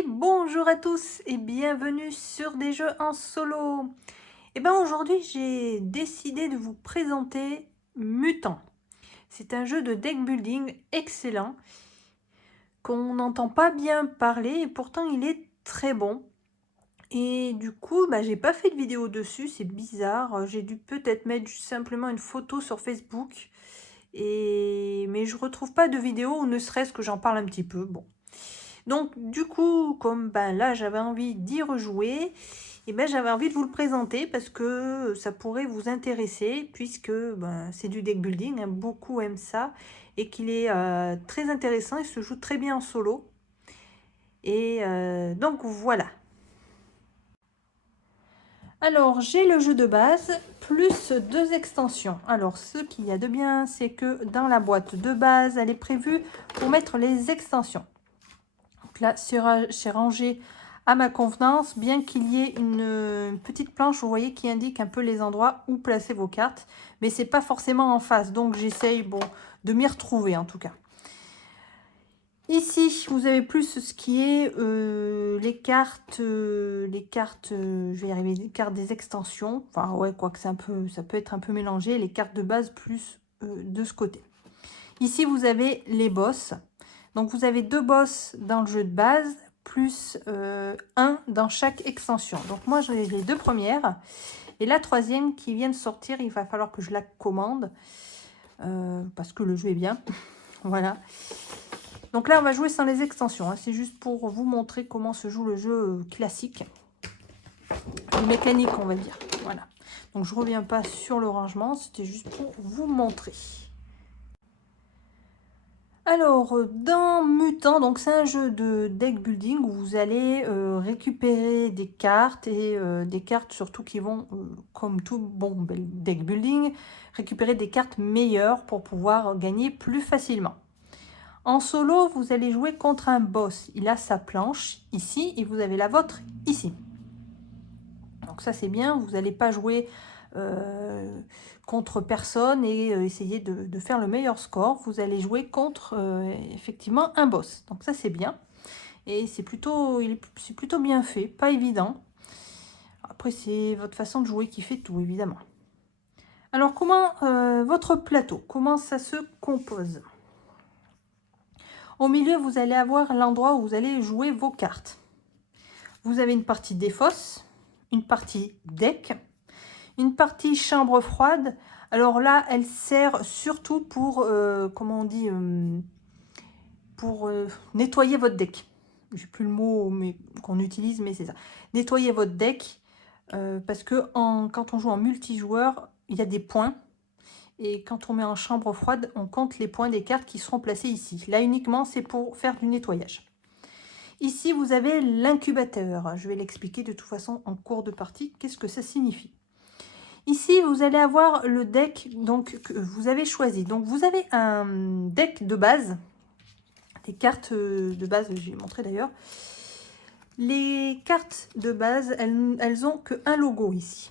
Et bonjour à tous et bienvenue sur des jeux en solo. Et bien aujourd'hui j'ai décidé de vous présenter Mutant. C'est un jeu de deck building excellent qu'on n'entend pas bien parler et pourtant il est très bon. Et du coup j'ai pas fait de vidéo dessus, c'est bizarre. J'ai dû peut-être mettre simplement une photo sur Facebook. Mais je retrouve pas de vidéo ou ne serait-ce que j'en parle un petit peu. Bon. Donc du coup, comme là j'avais envie d'y rejouer, et j'avais envie de vous le présenter parce que ça pourrait vous intéresser puisque c'est du deck building, hein, beaucoup aiment ça et qu'il est très intéressant, il se joue très bien en solo. Et donc voilà. Alors j'ai le jeu de base plus deux extensions. Alors ce qu'il y a de bien, c'est que dans la boîte de base, elle est prévue pour mettre les extensions. Donc là, c'est rangé à ma convenance, bien qu'il y ait une petite planche, vous voyez, qui indique un peu les endroits où placer vos cartes. Mais c'est pas forcément en face, donc j'essaye de m'y retrouver en tout cas. Ici, vous avez plus ce qui est les cartes, je vais y arriver, les cartes des extensions. Enfin, ouais, quoique ça peut être un peu mélangé. Les cartes de base plus de ce côté. Ici, vous avez les boss. Donc, vous avez deux boss dans le jeu de base, plus un dans chaque extension. Donc, moi, j'ai les deux premières. Et la troisième qui vient de sortir, il va falloir que je la commande. Parce que le jeu est bien. Voilà. Donc là, on va jouer sans les extensions. Hein. C'est juste pour vous montrer comment se joue le jeu classique. Le mécanique, on va dire. Voilà. Donc, je ne reviens pas sur le rangement. C'était juste pour vous montrer. Alors, dans Mutant, donc c'est un jeu de deck building où vous allez récupérer des cartes et des cartes surtout qui vont, comme tout bon deck building, récupérer des cartes meilleures pour pouvoir gagner plus facilement. En solo, vous allez jouer contre un boss. Il a sa planche ici et vous avez la vôtre ici. Donc ça c'est bien, vous n'allez pas jouer contre personne et essayer de faire le meilleur score. Vous allez jouer contre effectivement un boss. Donc ça c'est bien. Et c'est plutôt bien fait, pas évident. Après c'est votre façon de jouer qui fait tout évidemment. Alors comment votre plateau, comment ça se compose? Au milieu vous allez avoir l'endroit où vous allez jouer vos cartes. Vous avez une partie défausse, une partie deck, une partie chambre froide. Alors là, elle sert surtout pour, comment on dit, pour nettoyer votre deck. J'ai plus le mot qu'on utilise, mais c'est ça. Nettoyer votre deck, parce que quand on joue en multijoueur, il y a des points. Et quand on met en chambre froide, on compte les points des cartes qui seront placées ici. Là uniquement, c'est pour faire du nettoyage. Ici, vous avez l'incubateur. Je vais l'expliquer de toute façon en cours de partie. Qu'est-ce que ça signifie? Ici, vous allez avoir le deck donc, que vous avez choisi. Donc, vous avez un deck de base. Des cartes de base, je vais montrer d'ailleurs. Les cartes de base, elles ont qu'un logo ici.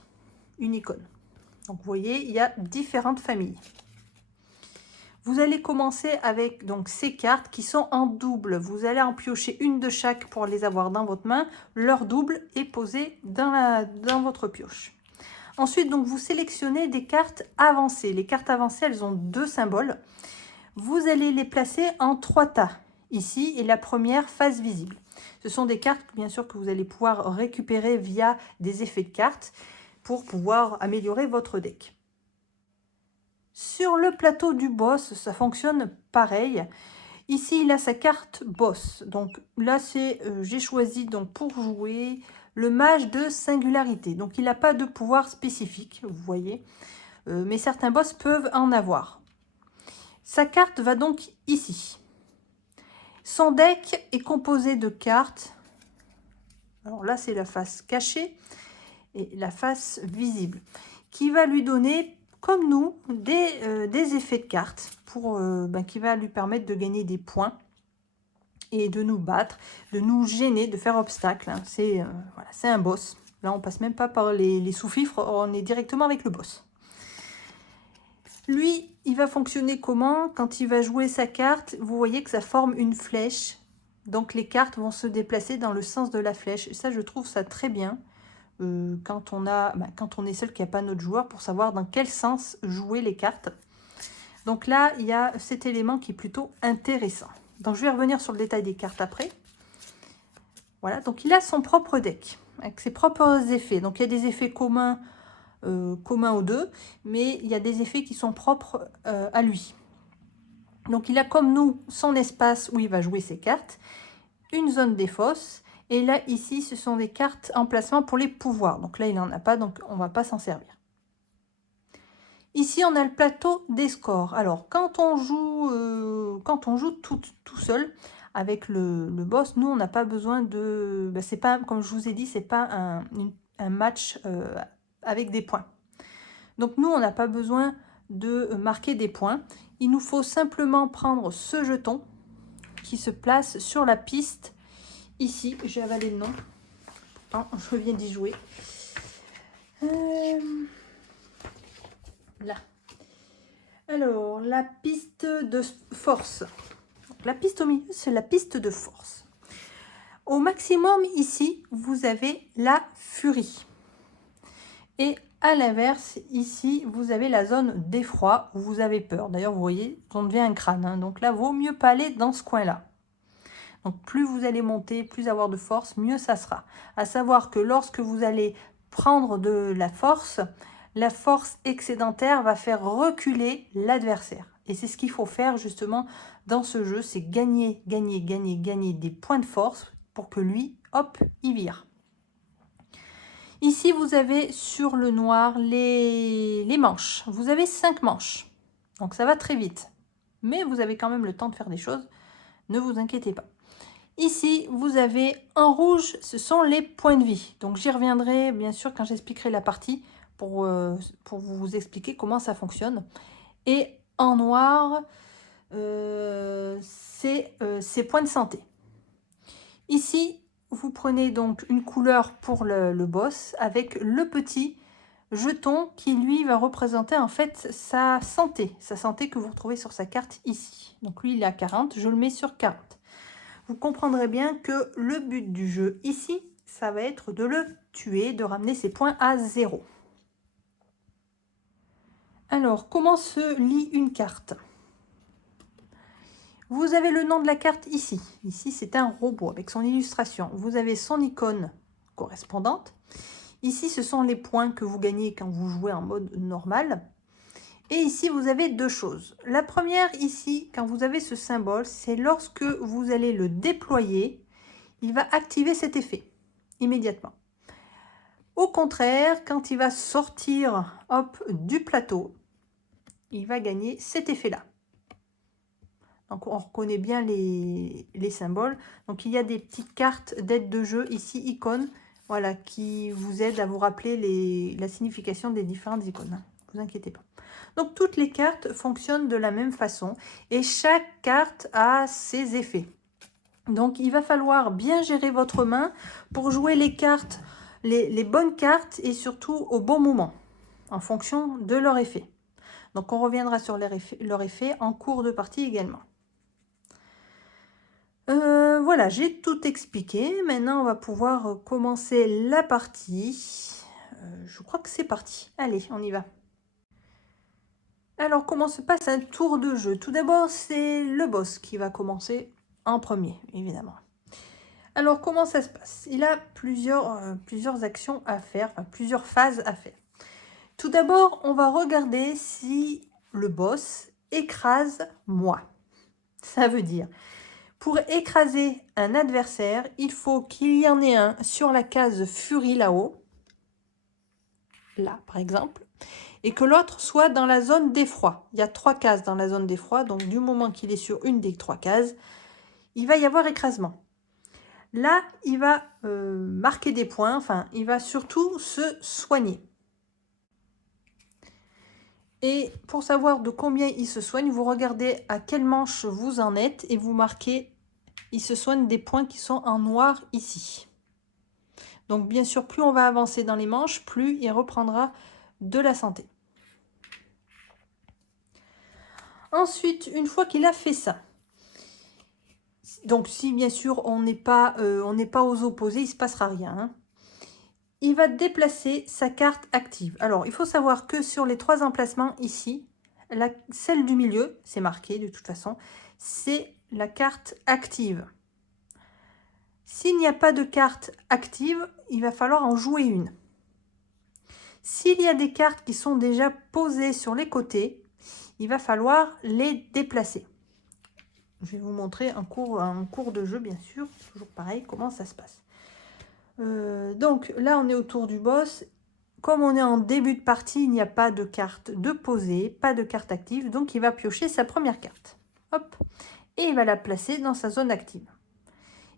Une icône. Donc, vous voyez, il y a différentes familles. Vous allez commencer avec donc ces cartes qui sont en double. Vous allez en piocher une de chaque pour les avoir dans votre main. Leur double est posé dans votre pioche. Ensuite, donc, vous sélectionnez des cartes avancées. Les cartes avancées, elles ont deux symboles. Vous allez les placer en 3 tas, ici, et la première face visible. Ce sont des cartes, bien sûr, que vous allez pouvoir récupérer via des effets de cartes pour pouvoir améliorer votre deck. Sur le plateau du boss, ça fonctionne pareil. Ici, il a sa carte boss. Donc là, j'ai choisi donc pour jouer le mage de singularité. Donc il n'a pas de pouvoir spécifique, vous voyez. Mais certains boss peuvent en avoir. Sa carte va donc ici. Son deck est composé de cartes. Alors là, c'est la face cachée et la face visible. Qui va lui donner, comme nous, des effets de cartes. Qui va lui permettre de gagner des points. Et de nous battre, de nous gêner, de faire obstacle. Hein. C'est un boss. Là, on passe même pas par les sous-fifres, on est directement avec le boss. Lui, il va fonctionner comment? Quand il va jouer sa carte, vous voyez que ça forme une flèche Donc les cartes vont se déplacer dans le sens de la flèche. Et ça, je trouve ça très bien quand on est seul, qu'il n'y a pas notre joueur, pour savoir dans quel sens jouer les cartes. Donc là, il y a cet élément qui est plutôt intéressant. Donc je vais revenir sur le détail des cartes après. Voilà, donc il a son propre deck, avec ses propres effets. Donc il y a des effets communs aux deux, mais il y a des effets qui sont propres à lui. Donc il a comme nous son espace où il va jouer ses cartes, une zone des fosses, et là ici ce sont des cartes emplacement pour les pouvoirs. Donc là il n'en a pas, donc on ne va pas s'en servir. Ici on a le plateau des scores. Alors quand on joue tout seul avec le boss, nous on n'a pas besoin de... c'est pas, comme je vous ai dit, c'est pas un match avec des points. Donc nous, on n'a pas besoin de marquer des points. Il nous faut simplement prendre ce jeton qui se place sur la piste. Ici, j'ai avalé le nom. Oh, je viens d'y jouer. Là. Alors, la piste de force. Donc, la piste au milieu, c'est la piste de force. Au maximum, ici, vous avez la furie. Et à l'inverse, ici, vous avez la zone d'effroi où vous avez peur. D'ailleurs, vous voyez, on devient un crâne. Hein. Donc là, vaut mieux pas aller dans ce coin-là. Donc plus vous allez monter, plus avoir de force, mieux ça sera. À savoir que lorsque vous allez prendre de la force excédentaire va faire reculer l'adversaire. Et c'est ce qu'il faut faire justement dans ce jeu, c'est gagner des points de force pour que lui, hop, il vire. Ici, vous avez sur le noir les manches. Vous avez 5 manches. Donc, ça va très vite. Mais vous avez quand même le temps de faire des choses. Ne vous inquiétez pas. Ici, vous avez en rouge, ce sont les points de vie. Donc, j'y reviendrai bien sûr quand j'expliquerai la partie pour vous expliquer comment ça fonctionne. Et en noir, c'est ces points de santé. Ici, vous prenez donc une couleur pour le boss avec le petit jeton qui lui va représenter en fait sa santé que vous retrouvez sur sa carte ici. Donc lui il est à 40, je le mets sur 40. Vous comprendrez bien que le but du jeu ici, ça va être de le tuer, de ramener ses points à 0. Alors, comment se lit une carte ? Vous avez le nom de la carte ici. Ici, c'est un robot avec son illustration. Vous avez son icône correspondante. Ici, ce sont les points que vous gagnez quand vous jouez en mode normal. Et ici, vous avez deux choses. La première, ici, quand vous avez ce symbole, c'est lorsque vous allez le déployer, il va activer cet effet immédiatement. Au contraire, quand il va sortir hop, du plateau, il va gagner cet effet-là. Donc, on reconnaît bien les symboles. Donc, il y a des petites cartes d'aide de jeu, ici, icônes, voilà, qui vous aident à vous rappeler la signification des différentes icônes. Ne vous inquiétez pas. Donc, toutes les cartes fonctionnent de la même façon et chaque carte a ses effets. Donc, il va falloir bien gérer votre main pour jouer les cartes, les bonnes cartes et surtout au bon moment, en fonction de leur effet. Donc, on reviendra sur leur effet en cours de partie également. Voilà, j'ai tout expliqué. Maintenant, on va pouvoir commencer la partie. Je crois que c'est parti. Allez, on y va. Alors, comment se passe un tour de jeu? Tout d'abord, c'est le boss qui va commencer en premier, évidemment. Alors, comment ça se passe? Il a plusieurs actions à faire, enfin, plusieurs phases à faire. Tout d'abord, on va regarder si le boss écrase moi. Ça veut dire... Pour écraser un adversaire, il faut qu'il y en ait un sur la case furie là-haut, là par exemple, et que l'autre soit dans la zone d'effroi. Il y a 3 cases dans la zone d'effroi, donc du moment qu'il est sur une des 3 cases, il va y avoir écrasement. Là, il va marquer des points, enfin, il va surtout se soigner. Et pour savoir de combien il se soigne, vous regardez à quelle manche vous en êtes et vous marquez... Il se soigne des points qui sont en noir ici. Donc, bien sûr, plus on va avancer dans les manches, plus il reprendra de la santé. Ensuite, une fois qu'il a fait ça, Donc, si bien sûr on n'est pas aux opposés, il ne se passera rien, hein. Il va déplacer sa carte active. Alors, il faut savoir que sur les 3 emplacements ici, celle du milieu, c'est marqué de toute façon, c'est la carte active. S'il n'y a pas de carte active, il va falloir en jouer une. S'il y a des cartes qui sont déjà posées sur les côtés, il va falloir les déplacer. Je vais vous montrer un cours de jeu, bien sûr, toujours pareil, comment ça se passe. Donc là, on est autour du boss. Comme on est en début de partie, il n'y a pas de carte de posée, pas de carte active. Donc, il va piocher sa première carte. Hop. Et il va la placer dans sa zone active.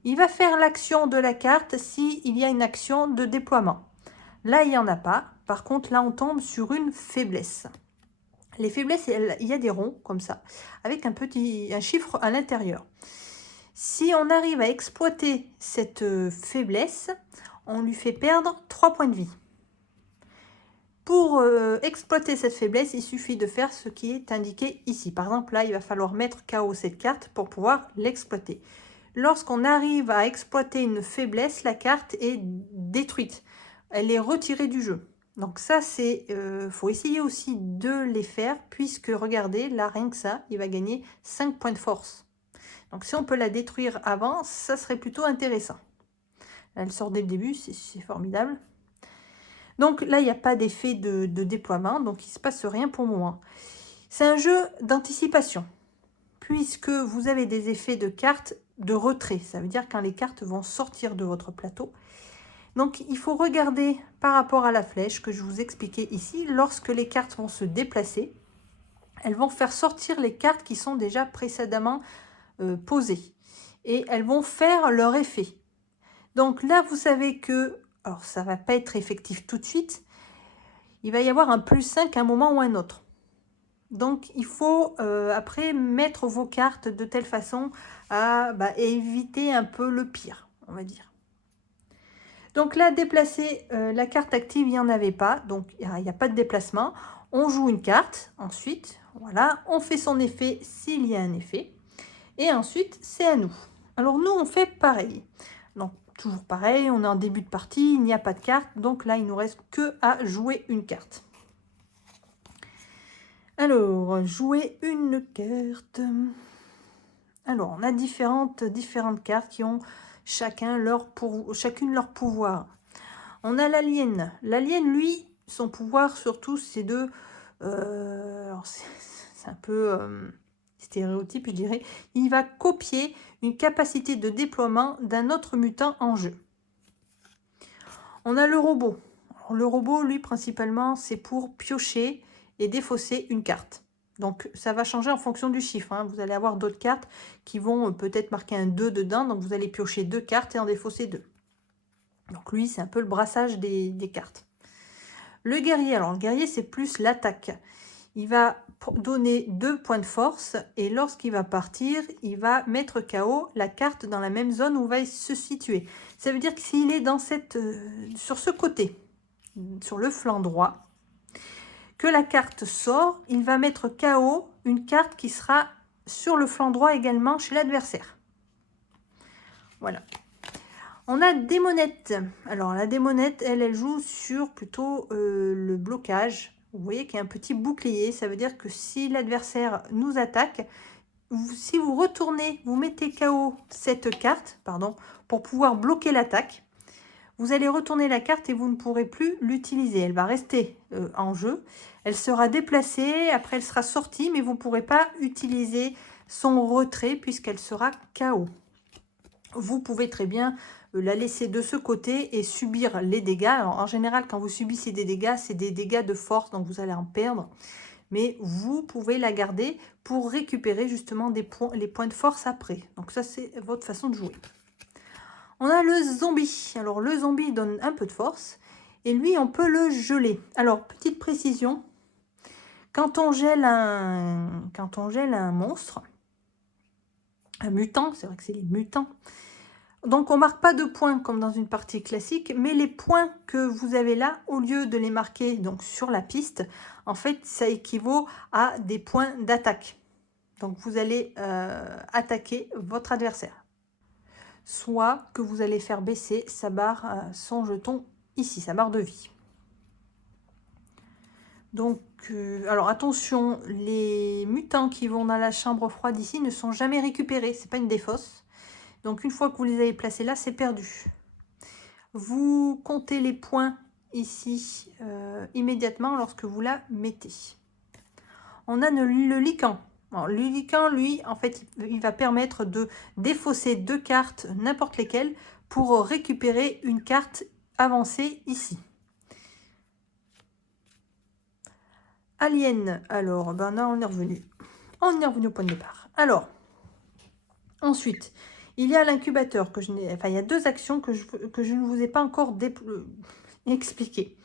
Il va faire l'action de la carte s'il y a une action de déploiement. Là, il n'y en a pas. Par contre, là, on tombe sur une faiblesse. Les faiblesses, il y a des ronds comme ça, avec un chiffre à l'intérieur. Si on arrive à exploiter cette faiblesse, on lui fait perdre 3 points de vie. Pour exploiter cette faiblesse, il suffit de faire ce qui est indiqué ici. Par exemple, là, il va falloir mettre KO cette carte pour pouvoir l'exploiter. Lorsqu'on arrive à exploiter une faiblesse, la carte est détruite. Elle est retirée du jeu. Donc ça, c'est faut essayer aussi de les faire, puisque regardez, là, rien que ça, il va gagner 5 points de force. Donc si on peut la détruire avant, ça serait plutôt intéressant. Là, elle sort dès le début, c'est formidable. Donc là, il n'y a pas d'effet de déploiement, donc il ne se passe rien pour le moment. C'est un jeu d'anticipation, puisque vous avez des effets de cartes de retrait. Ça veut dire quand les cartes vont sortir de votre plateau. Donc il faut regarder par rapport à la flèche que je vous expliquais ici. Lorsque les cartes vont se déplacer, elles vont faire sortir les cartes qui sont déjà précédemment posées. Et elles vont faire leur effet. Donc là, vous savez que, alors ça ne va pas être effectif tout de suite, il va y avoir un +5 à un moment ou un autre. Donc, il faut après mettre vos cartes de telle façon à éviter un peu le pire, on va dire. Donc là, déplacer la carte active, il n'y en avait pas. Donc, il n'y a pas de déplacement. On joue une carte. Ensuite, voilà, on fait son effet s'il y a un effet. Et ensuite, c'est à nous. Alors, nous, on fait pareil. Donc, toujours pareil, on est en début de partie, il n'y a pas de carte. Donc là, il ne nous reste que à jouer une carte. Alors, jouer une carte. Alors, on a différentes cartes qui ont chacune leur pouvoir. On a l'alien. L'alien, lui, son pouvoir surtout, c'est de... c'est un peu stéréotype, je dirais. Il va copier une capacité de déploiement d'un autre mutant en jeu. On a le robot. Alors, le robot, lui, principalement, c'est pour piocher et défausser une carte. Donc, ça va changer en fonction du chiffre, hein. Vous allez avoir d'autres cartes qui vont peut-être marquer un 2 dedans. Donc, vous allez piocher 2 cartes et en défausser 2. Donc, lui, c'est un peu le brassage des cartes. Le guerrier, alors le guerrier, c'est plus l'attaque. Il va donner 2 points de force et lorsqu'il va partir, il va mettre KO la carte dans la même zone où va se situer. Ça veut dire que s'il est dans sur ce côté, sur le flanc droit, que la carte sort, il va mettre KO une carte qui sera sur le flanc droit également chez l'adversaire. Voilà. On a Démonette. Alors la Démonette, elle joue sur plutôt le blocage. Vous voyez qu'il y a un petit bouclier. Ça veut dire que si l'adversaire nous attaque, si vous retournez, vous mettez KO cette carte, pardon, pour pouvoir bloquer l'attaque. Vous allez retourner la carte et vous ne pourrez plus l'utiliser. Elle va rester en jeu. Elle sera déplacée, après elle sera sortie, mais vous ne pourrez pas utiliser son retrait puisqu'elle sera KO. Vous pouvez très bien la laisser de ce côté et subir les dégâts. Alors, en général, quand vous subissez des dégâts, c'est des dégâts de force, donc vous allez en perdre. Mais vous pouvez la garder pour récupérer justement les points de force après. Donc ça, c'est votre façon de jouer. On a le zombie. Alors, le zombie donne un peu de force. Et lui, on peut le geler. Alors, petite précision. Quand on gèle un monstre, un mutant, c'est vrai que c'est les mutants. Donc, on ne marque pas de points comme dans une partie classique, mais les points que vous avez là, au lieu de les marquer donc sur la piste, en fait, ça équivaut à des points d'attaque. Donc, vous allez attaquer votre adversaire. soit que vous allez faire baisser sa barre, son jeton ici, sa barre de vie. Donc, alors attention, les mutants qui vont dans la chambre froide ici ne sont jamais récupérés, c'est pas une défausse. Donc une fois que vous les avez placés là, c'est perdu. Vous comptez les points ici immédiatement lorsque vous la mettez. On a le Lycan. Alors, le Lycan, lui, en fait, il va permettre de défausser 2 cartes, n'importe lesquelles, pour récupérer une carte avancée ici. Alien, alors, ben là, on est revenu. On est revenu au point de départ. Alors, ensuite, il y a l'incubateur, que je n'ai, enfin, il y a 2 actions que je ne vous ai pas encore expliquées.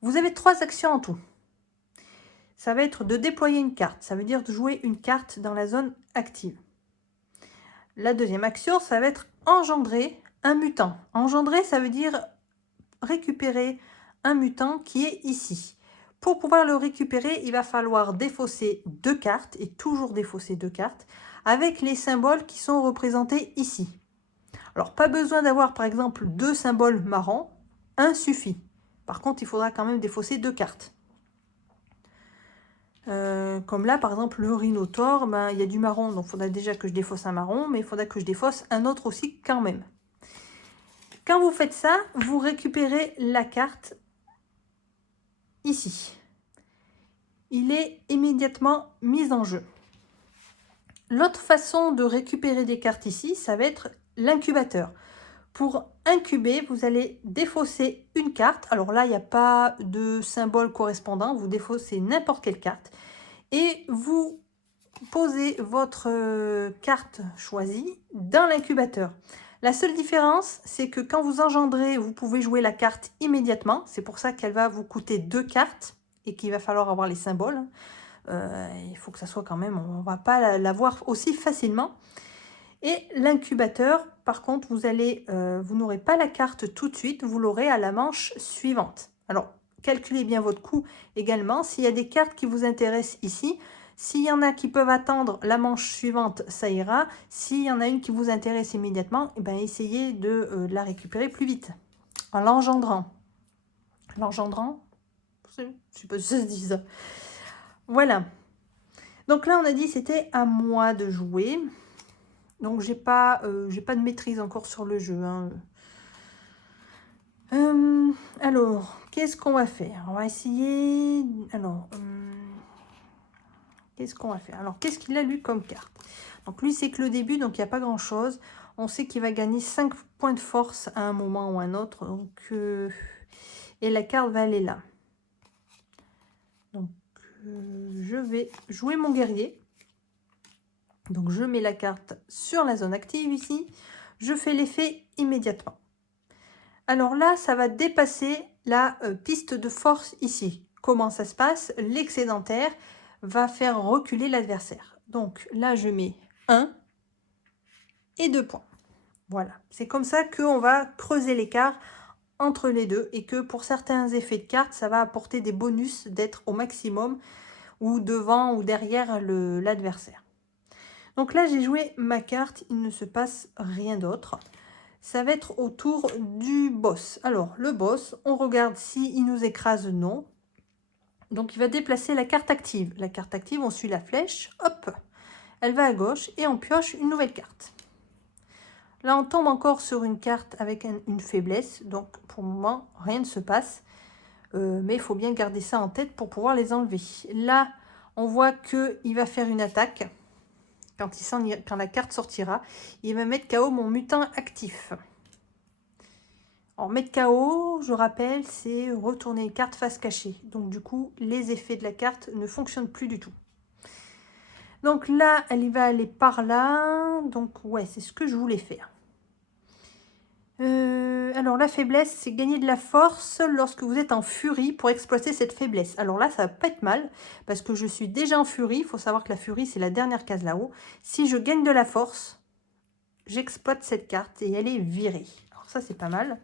Vous avez 3 actions en tout. Ça va être de déployer une carte, ça veut dire de jouer une carte dans la zone active. La deuxième action, ça va être engendrer un mutant. Engendrer, ça veut dire récupérer un mutant qui est ici. Pour pouvoir le récupérer, il va falloir défausser 2 cartes, et toujours défausser 2 cartes, avec les symboles qui sont représentés ici. Alors, pas besoin d'avoir, par exemple, 2 symboles marrons, un suffit. Par contre, il faudra quand même défausser 2 cartes. Comme là, par exemple, le Rhinotaur, ben, il y a du marron, donc il faudra déjà que je défausse un marron, mais il faudra que je défausse un autre aussi quand même. Quand vous faites ça, vous récupérez la carte ici. Il est immédiatement mis en jeu. L'autre façon de récupérer des cartes ici, ça va être l'incubateur. Pour incuber, vous allez défausser une carte. Alors là, il n'y a pas de symbole correspondant, vous défaussez n'importe quelle carte. Et vous posez votre carte choisie dans l'incubateur. La seule différence, c'est que quand vous engendrez, vous pouvez jouer la carte immédiatement. C'est pour ça qu'elle va vous coûter 2 cartes et qu'il va falloir avoir les symboles. Il faut que ça soit quand même, on ne va pas l'avoir aussi facilement. Et l'incubateur, par contre, vous n'aurez pas la carte tout de suite, vous l'aurez à la manche suivante. Alors, calculez bien votre coût également. S'il y a des cartes qui vous intéressent ici, s'il y en a qui peuvent attendre la manche suivante, ça ira. S'il y en a une qui vous intéresse immédiatement, eh ben, essayez de la récupérer plus vite. En l'engendrant. L'engendrant, je ne sais pas si ça se dit ça. Voilà. Donc là, on a dit c'était à moi de jouer. Donc, j'ai pas de maîtrise encore sur le jeu. Hein. Alors, qu'est-ce qu'on va faire? On va essayer... Alors, qu'est-ce qu'on va faire? Alors, qu'est-ce qu'il a, lui, comme carte? Donc, lui, c'est que le début, donc il n'y a pas grand-chose. On sait qu'il va gagner 5 points de force à un moment ou à un autre. Donc, et la carte va aller là. Donc, je vais jouer mon guerrier. Donc, je mets la carte sur la zone active ici. Je fais l'effet immédiatement. Alors là, ça va dépasser la piste de force ici. Comment ça se passe? L'excédentaire va faire reculer l'adversaire. Donc là, je mets 1 et 2 points. Voilà. C'est comme ça qu'on va creuser l'écart entre les deux et que pour certains effets de cartes, ça va apporter des bonus d'être au maximum ou devant ou derrière l'adversaire. Donc là, j'ai joué ma carte, il ne se passe rien d'autre. Ça va être au tour du boss. Alors, le boss, on regarde s'il nous écrase, non. Donc, il va déplacer la carte active. La carte active, on suit la flèche, hop, elle va à gauche et on pioche une nouvelle carte. Là, on tombe encore sur une carte avec une faiblesse. Donc, pour le moment, rien ne se passe. Mais il faut bien garder ça en tête pour pouvoir les enlever. Là, on voit qu'il va faire une attaque. Quand la carte sortira, il va mettre KO mon mutant actif. Alors, mettre KO, je rappelle, c'est retourner une carte face cachée. Donc, du coup, les effets de la carte ne fonctionnent plus du tout. Donc là, elle va aller par là. Donc, ouais, c'est ce que je voulais faire. Alors, la faiblesse, c'est gagner de la force lorsque vous êtes en furie pour exploiter cette faiblesse. Alors là, ça va pas être mal, parce que je suis déjà en furie. Il faut savoir que la furie, c'est la dernière case là-haut. Si je gagne de la force, j'exploite cette carte et elle est virée. Alors ça, c'est pas mal.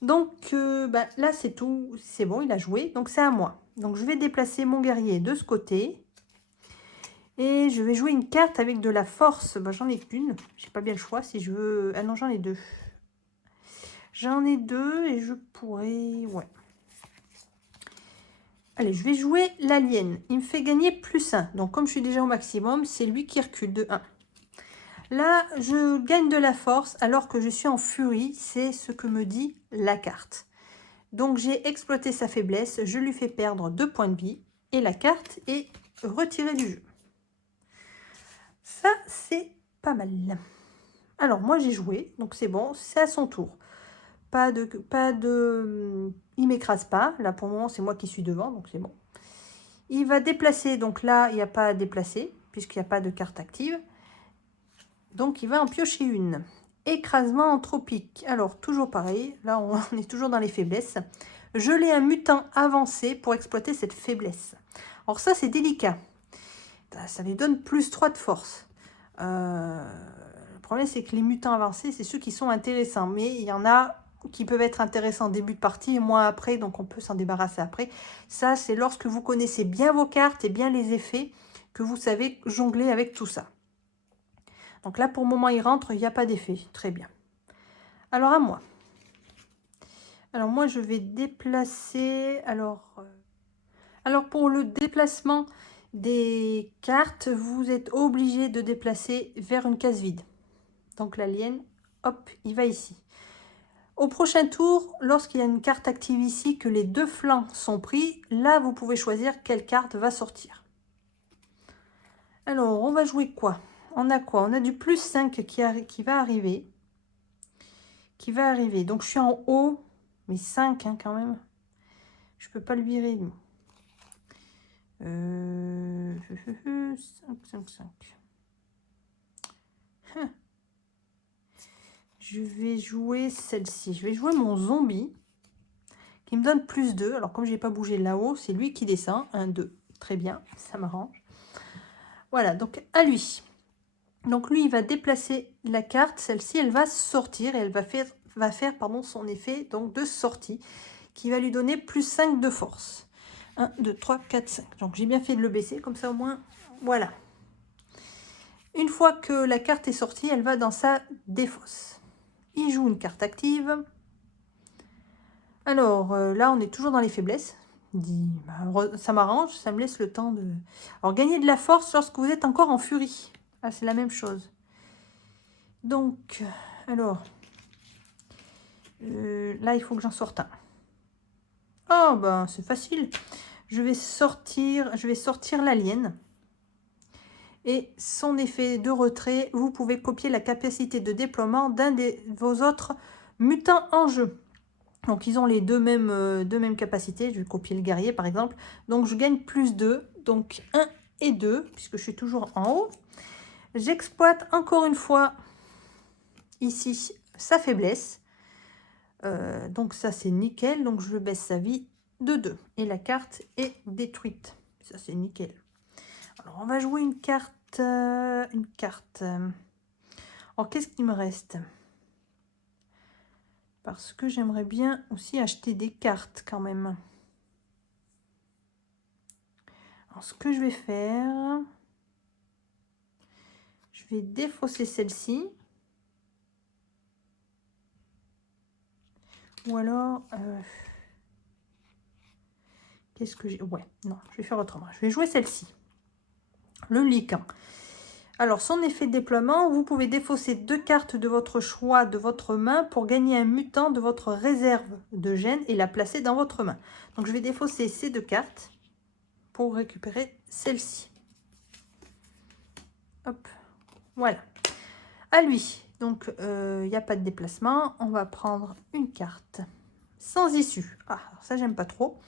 Donc là, c'est tout. C'est bon, il a joué. Donc, c'est à moi. Donc, je vais déplacer mon guerrier de ce côté. Et je vais jouer une carte avec de la force. Bah, j'en ai qu'une. J'ai pas bien le choix si je veux... Ah non, j'en ai deux. J'en ai deux et je pourrais... Ouais. Allez, je vais jouer l'alien. Il me fait gagner +1. Donc, comme je suis déjà au maximum, c'est lui qui recule de 1. Là, je gagne de la force alors que je suis en furie. C'est ce que me dit la carte. Donc, j'ai exploité sa faiblesse. Je lui fais perdre 2 points de vie. Et la carte est retirée du jeu. Ça, c'est pas mal. Alors, moi, j'ai joué. Donc, c'est bon. C'est à son tour. Il m'écrase pas. Là, pour le moment, c'est moi qui suis devant. Donc, c'est bon. Il va déplacer. Donc là, il n'y a pas à déplacer puisqu'il n'y a pas de carte active. Donc, il va en piocher une. Écrasement anthropique. Alors, toujours pareil. Là, on est toujours dans les faiblesses. Geler un mutant avancé pour exploiter cette faiblesse. Alors, ça, c'est délicat. Ça lui donne +3 de force. Le problème, c'est que les mutants avancés, c'est ceux qui sont intéressants. Mais il y en a qui peuvent être intéressants en début de partie et moins après. Donc, on peut s'en débarrasser après. Ça, c'est lorsque vous connaissez bien vos cartes et bien les effets que vous savez jongler avec tout ça. Donc là, pour le moment, il rentre, il n'y a pas d'effet. Très bien. Alors, à moi. Alors, moi, je vais déplacer... Alors pour le déplacement des cartes, vous êtes obligé de déplacer vers une case vide. Donc, l'alien, hop, il va ici. Au prochain tour, lorsqu'il y a une carte active ici, que les deux flancs sont pris, là, vous pouvez choisir quelle carte va sortir. Alors, on va jouer quoi? On a quoi? On a du +5 qui va arriver. Donc, je suis en haut, mais 5 hein, quand même. Je peux pas le virer, lui. 5, 5, 5. Je vais jouer celle-ci. Je vais jouer mon zombie qui me donne +2. Alors, comme je n'ai pas bougé là-haut, c'est lui qui descend. 1, 2. Très bien, ça m'arrange. Voilà, donc à lui. Donc, lui, il va déplacer la carte. Celle-ci, elle va sortir et elle va faire son effet donc, de sortie qui va lui donner +5 de force. 1, 2, 3, 4, 5. Donc, j'ai bien fait de le baisser. Comme ça, au moins, voilà. Une fois que la carte est sortie, elle va dans sa défausse. Il joue une carte active. Alors, là, on est toujours dans les faiblesses. Ça m'arrange, ça me laisse le temps de... Alors, gagner de la force lorsque vous êtes encore en furie. Ah, c'est la même chose. Donc, alors... là, il faut que j'en sorte un. Oh, ben, c'est facile. Je vais sortir l'alien. Et son effet de retrait, vous pouvez copier la capacité de déploiement d'un de vos autres mutants en jeu. Donc, ils ont les deux mêmes capacités. Je vais copier le guerrier, par exemple. Donc, je gagne +2. Donc, 1 et 2, puisque je suis toujours en haut. J'exploite encore une fois, ici, sa faiblesse. Donc, ça, c'est nickel. Donc, je baisse sa vie de 2. Et la carte est détruite. Ça, c'est nickel. Alors, on va jouer une carte. Alors, qu'est-ce qu'il me reste? Parce que j'aimerais bien aussi acheter des cartes quand même. Alors, ce que je vais faire, je vais défausser celle-ci. Ou alors, qu'est-ce que j'ai? Ouais, non, je vais faire autrement. Je vais jouer celle-ci. Le Lycan. Alors, son effet de déploiement, vous pouvez défausser 2 cartes de votre choix de votre main pour gagner un mutant de votre réserve de gènes et la placer dans votre main. Donc, je vais défausser ces 2 cartes pour récupérer celle-ci. Hop, voilà. À lui. Donc, il n'y a pas de déplacement. On va prendre une carte sans issue. Ah, ça, j'aime pas trop.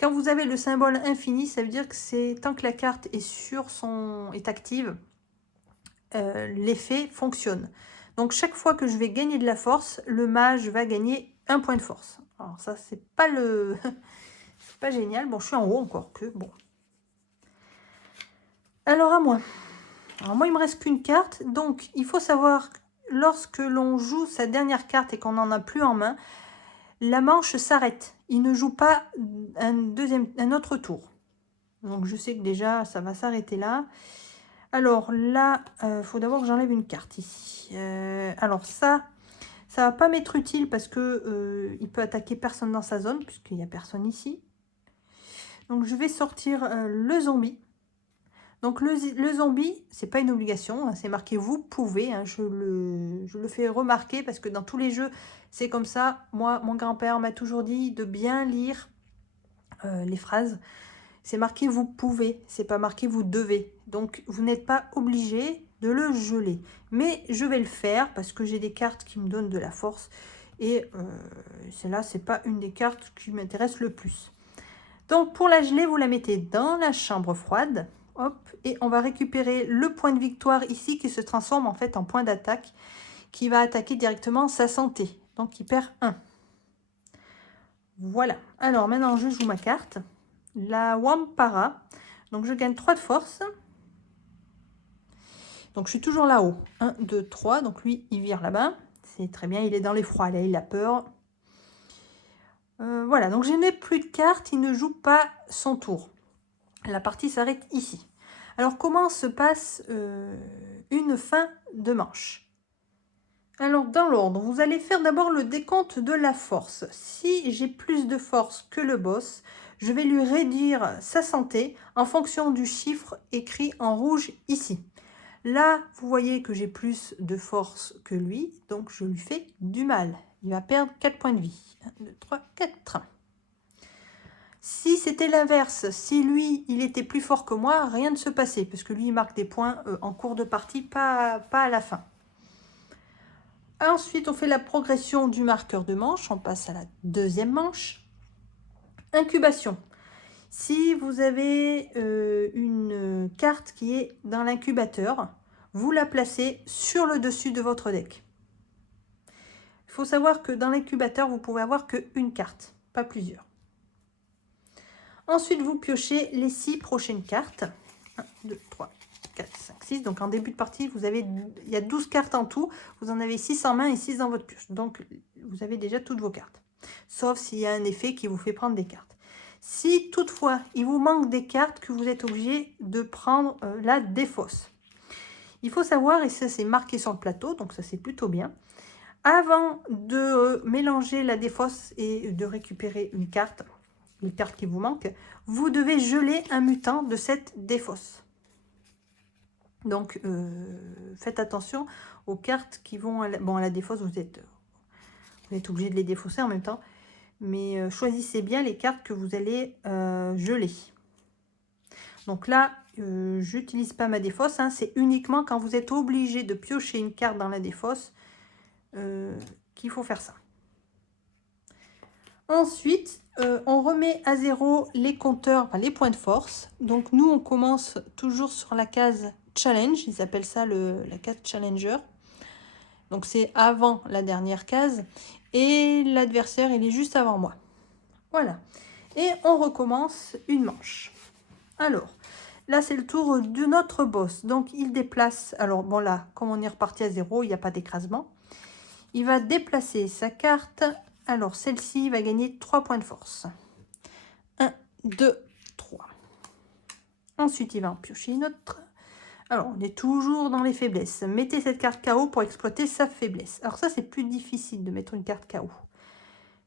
Quand vous avez le symbole infini, ça veut dire que c'est tant que la carte est active, l'effet fonctionne. Donc, chaque fois que je vais gagner de la force, le mage va gagner 1 point de force. Alors, ça, c'est pas c'est pas génial. Bon, je suis en haut encore que. Bon. Alors, à moi. Alors, moi, il me reste qu'une carte. Donc, il faut savoir, lorsque l'on joue sa dernière carte et qu'on n'en a plus en main, la manche s'arrête. Il ne joue pas un autre tour. Donc je sais que déjà, ça va s'arrêter là. Alors là, il faut d'abord que j'enlève une carte ici. Alors ça va pas m'être utile parce que il peut attaquer personne dans sa zone, puisqu'il n'y a personne ici. Donc je vais sortir le zombie. Donc le zombie, c'est pas une obligation, hein, c'est marqué vous pouvez, hein, je le fais remarquer parce que dans tous les jeux, c'est comme ça. Moi, mon grand-père m'a toujours dit de bien lire les phrases. C'est marqué vous pouvez, c'est pas marqué vous devez. Donc vous n'êtes pas obligé de le geler. Mais je vais le faire parce que j'ai des cartes qui me donnent de la force. Et celle-là, c'est pas une des cartes qui m'intéresse le plus. Donc pour la geler, vous la mettez dans la chambre froide. Hop, et on va récupérer le point de victoire ici qui se transforme en fait en point d'attaque qui va attaquer directement sa santé. Donc il perd 1. Voilà. Alors maintenant je joue ma carte. La Wampara. Donc je gagne 3 de force. Donc je suis toujours là-haut. 1, 2, 3. Donc lui il vire là-bas. C'est très bien, il est dans les froids là, il a peur. Voilà, donc je n'ai plus de cartes, il ne joue pas son tour. La partie s'arrête ici. Alors, comment se passe une fin de manche? Alors, dans l'ordre, vous allez faire d'abord le décompte de la force. Si j'ai plus de force que le boss, je vais lui réduire sa santé en fonction du chiffre écrit en rouge ici. Là, vous voyez que j'ai plus de force que lui, donc je lui fais du mal. Il va perdre 4 points de vie. 1, 2, 3, 4. Si c'était l'inverse, si lui, il était plus fort que moi, rien ne se passait, parce que lui, il marque des points en cours de partie, pas à la fin. Ensuite, on fait la progression du marqueur de manche, on passe à la deuxième manche. Incubation. Si vous avez une carte qui est dans l'incubateur, vous la placez sur le dessus de votre deck. Il faut savoir que dans l'incubateur, vous pouvez avoir qu'une carte, pas plusieurs. Ensuite, vous piochez les 6 prochaines cartes. 1, 2, 3, 4, 5, 6. Donc, en début de partie, il y a 12 cartes en tout. Vous en avez 6 en main et 6 dans votre pioche. Donc, vous avez déjà toutes vos cartes. Sauf s'il y a un effet qui vous fait prendre des cartes. Si, toutefois, il vous manque des cartes, que vous êtes obligé de prendre la défausse. Il faut savoir, et ça, c'est marqué sur le plateau, donc ça, c'est plutôt bien. Avant de mélanger la défausse et de récupérer une carte, les cartes qui vous manquent, vous devez geler un mutant de cette défausse. Donc, faites attention aux cartes qui vont... à la défausse, vous êtes obligé de les défausser en même temps. Mais choisissez bien les cartes que vous allez geler. Donc là, j'utilise pas ma défausse. Hein, c'est uniquement quand vous êtes obligé de piocher une carte dans la défausse qu'il faut faire ça. Ensuite, on remet à zéro les compteurs, enfin, les points de force. Donc nous, on commence toujours sur la case challenge. Ils appellent ça la case challenger. Donc c'est avant la dernière case. Et l'adversaire, il est juste avant moi. Voilà. Et on recommence une manche. Alors, là, c'est le tour de notre boss. Donc, il déplace... Alors, bon, là, comme on est reparti à zéro, il n'y a pas d'écrasement. Il va déplacer sa carte. Alors, celle-ci va gagner 3 points de force. 1, 2, 3. Ensuite, il va en piocher une autre. Alors, on est toujours dans les faiblesses. Mettez cette carte KO pour exploiter sa faiblesse. Alors ça, c'est plus difficile de mettre une carte KO.